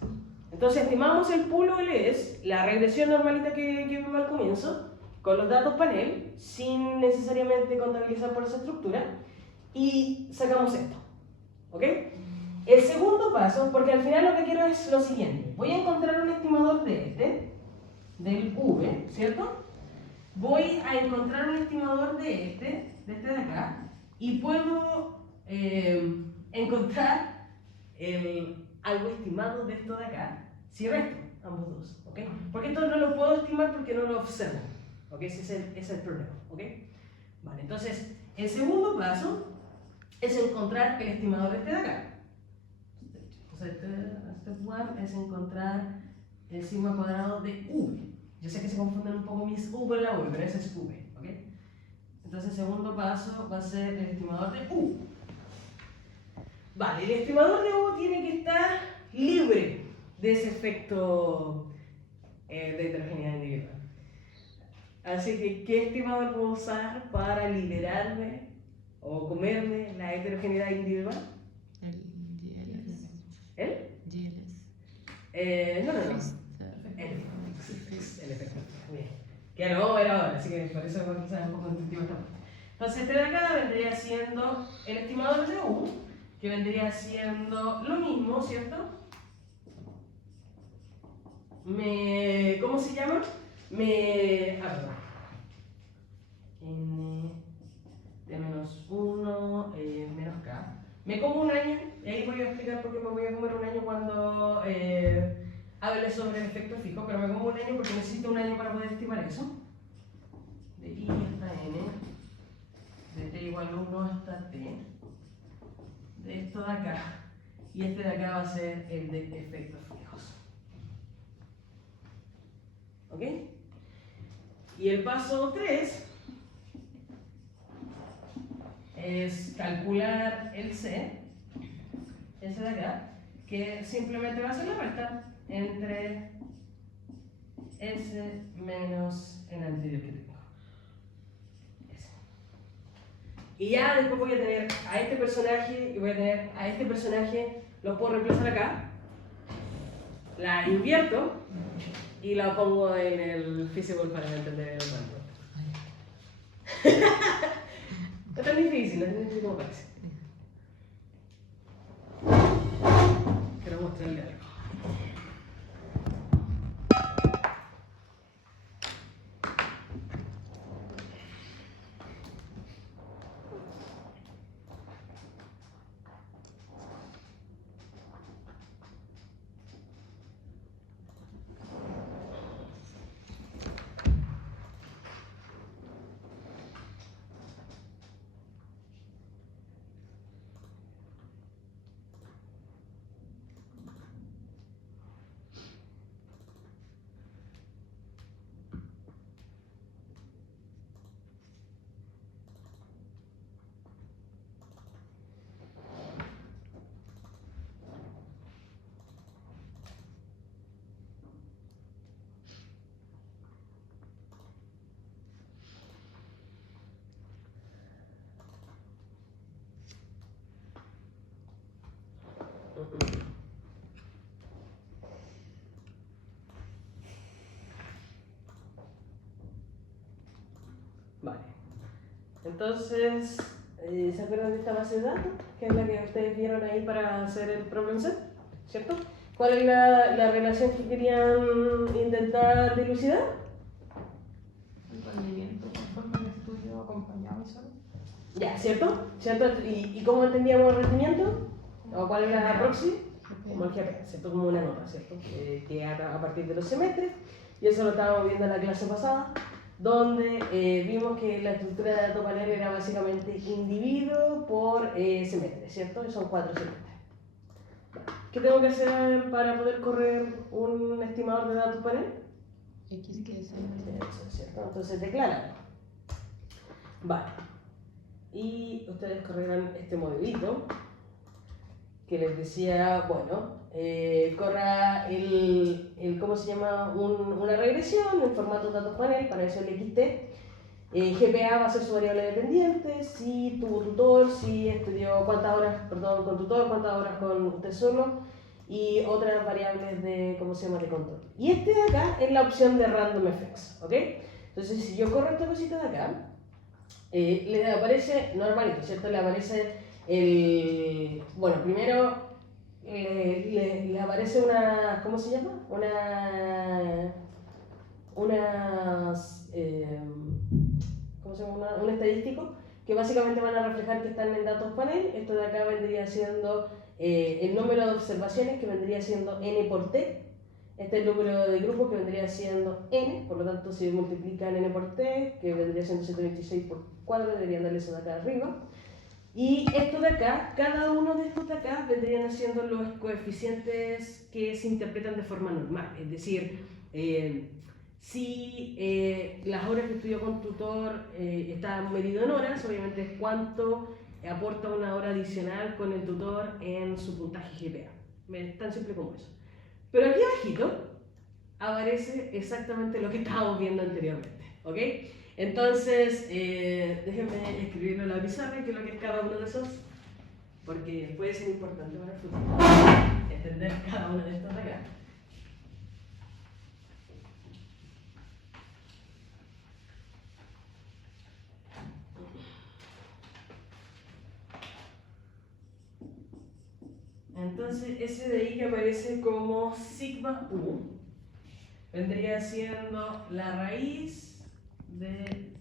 Entonces estimamos el pool o LS, la regresión normalita que vimos al comienzo, con los datos panel, sin necesariamente contabilizar por esa estructura, y sacamos esto, ¿ok? El segundo paso, porque al final lo que quiero es lo siguiente, voy a encontrar un estimador de este, del V, ¿cierto? Voy a encontrar un estimador de este de acá, y puedo encontrar algo estimado de esto de acá, si resto ambos dos, ¿ok? Porque esto no lo puedo estimar porque no lo observo, ¿ok? Ese es el problema, ¿ok? Vale, entonces, el segundo paso es encontrar el estimador de este de acá. Entonces, step 1 es encontrar el sigma cuadrado de V. Yo sé que se confunden un poco mis U con la V, pero ese es V, ¿ok? Entonces, el segundo paso va a ser el estimador de U. Vale, el estimador de U tiene que estar libre de ese efecto de heterogeneidad individual. Así que, ¿qué estimador puedo usar para liberarme o comerme la heterogeneidad individual? El GLS. ¿El? GLS. No. El efecto. Bien. Que no vamos a ver ahora, así que por eso quizás un poco intuitivo esta parte. Entonces, este de acá vendría siendo el estimador de U, que vendría siendo lo mismo, ¿cierto? ¿Cómo se llama? Perdón. N de menos 1 menos K. Me como un año, y ahí voy a explicar por qué me voy a comer un año cuando hable sobre el efecto fijo, pero me como un año porque necesito un año para poder estimar eso. De I hasta N, de T igual a 1 hasta T, de esto de acá, y este de acá va a ser el de efectos fijos. ¿Ok? Y el paso 3 es calcular el C, ese de acá, que simplemente va a ser la resta entre S menos el anterior que tengo. Ese. Y ya después voy a tener a este personaje y voy a tener a este personaje, lo puedo reemplazar acá, la invierto y la pongo en el feasible para entender el rango. No es tan difícil, no es tan difícil como parece. Quiero mostrarle algo. Vale. Entonces, ¿Se acuerdan de esta base de datos? Que es la que ustedes vieron ahí para hacer el problem set, ¿cierto? ¿Cuál es la relación que querían intentar dilucidar? El rendimiento conforme al estudio acompañado y solo. Ya, ¿cierto? ¿Cierto? ¿Y cómo entendíamos el rendimiento? ¿O cuál era la proxy? Como el GPA, ¿cierto? Como una nota, ¿cierto? Que a partir de los semestres, y eso lo estábamos viendo en la clase pasada, donde vimos que la estructura de dato panel era básicamente individuo por semestre, ¿cierto? Y son 4 semestres. ¿Qué tengo que hacer para poder correr un estimador de datos panel? X que es Eso, ¿cierto? Entonces declaran. Vale. Y ustedes correrán este modelito que les decía, bueno, corra ¿cómo se llama? Una regresión en formato datos panel, para eso el XT. GPA va a ser su variable dependiente, si tuvo tutor, si estudió cuántas horas, perdón, con tutor, cuántas horas con usted solo, y otras variables de, ¿cómo se llama?, de control. Y este de acá es la opción de random effects, ¿ok? Entonces, si yo corro esta cosita de acá, le aparece normalito, ¿cierto? Le aparece bueno, primero le aparece una, ¿cómo se llama? ¿Cómo se llama? Un estadístico que básicamente van a reflejar que están en datos panel. Esto de acá vendría siendo el número de observaciones, que vendría siendo n por t. Este es el número de grupos, que vendría siendo n, por lo tanto si multiplican n por t, que vendría siendo 126 por 4, deberían darle eso de acá arriba. Y esto de acá, cada uno de estos de acá vendrían siendo los coeficientes que se interpretan de forma normal. Es decir, si las horas que estudió con tutor están medido en horas, obviamente es cuánto aporta una hora adicional con el tutor en su puntaje GPA. Es tan simple como eso. Pero aquí abajito aparece exactamente lo que estábamos viendo anteriormente, ¿ok? Entonces, déjenme escribirlo en la pizarra, que es lo que es cada uno de esos, porque puede ser importante para el futuro entender cada uno de estos de acá. Entonces, ese de ahí que aparece como sigma U vendría siendo la raíz de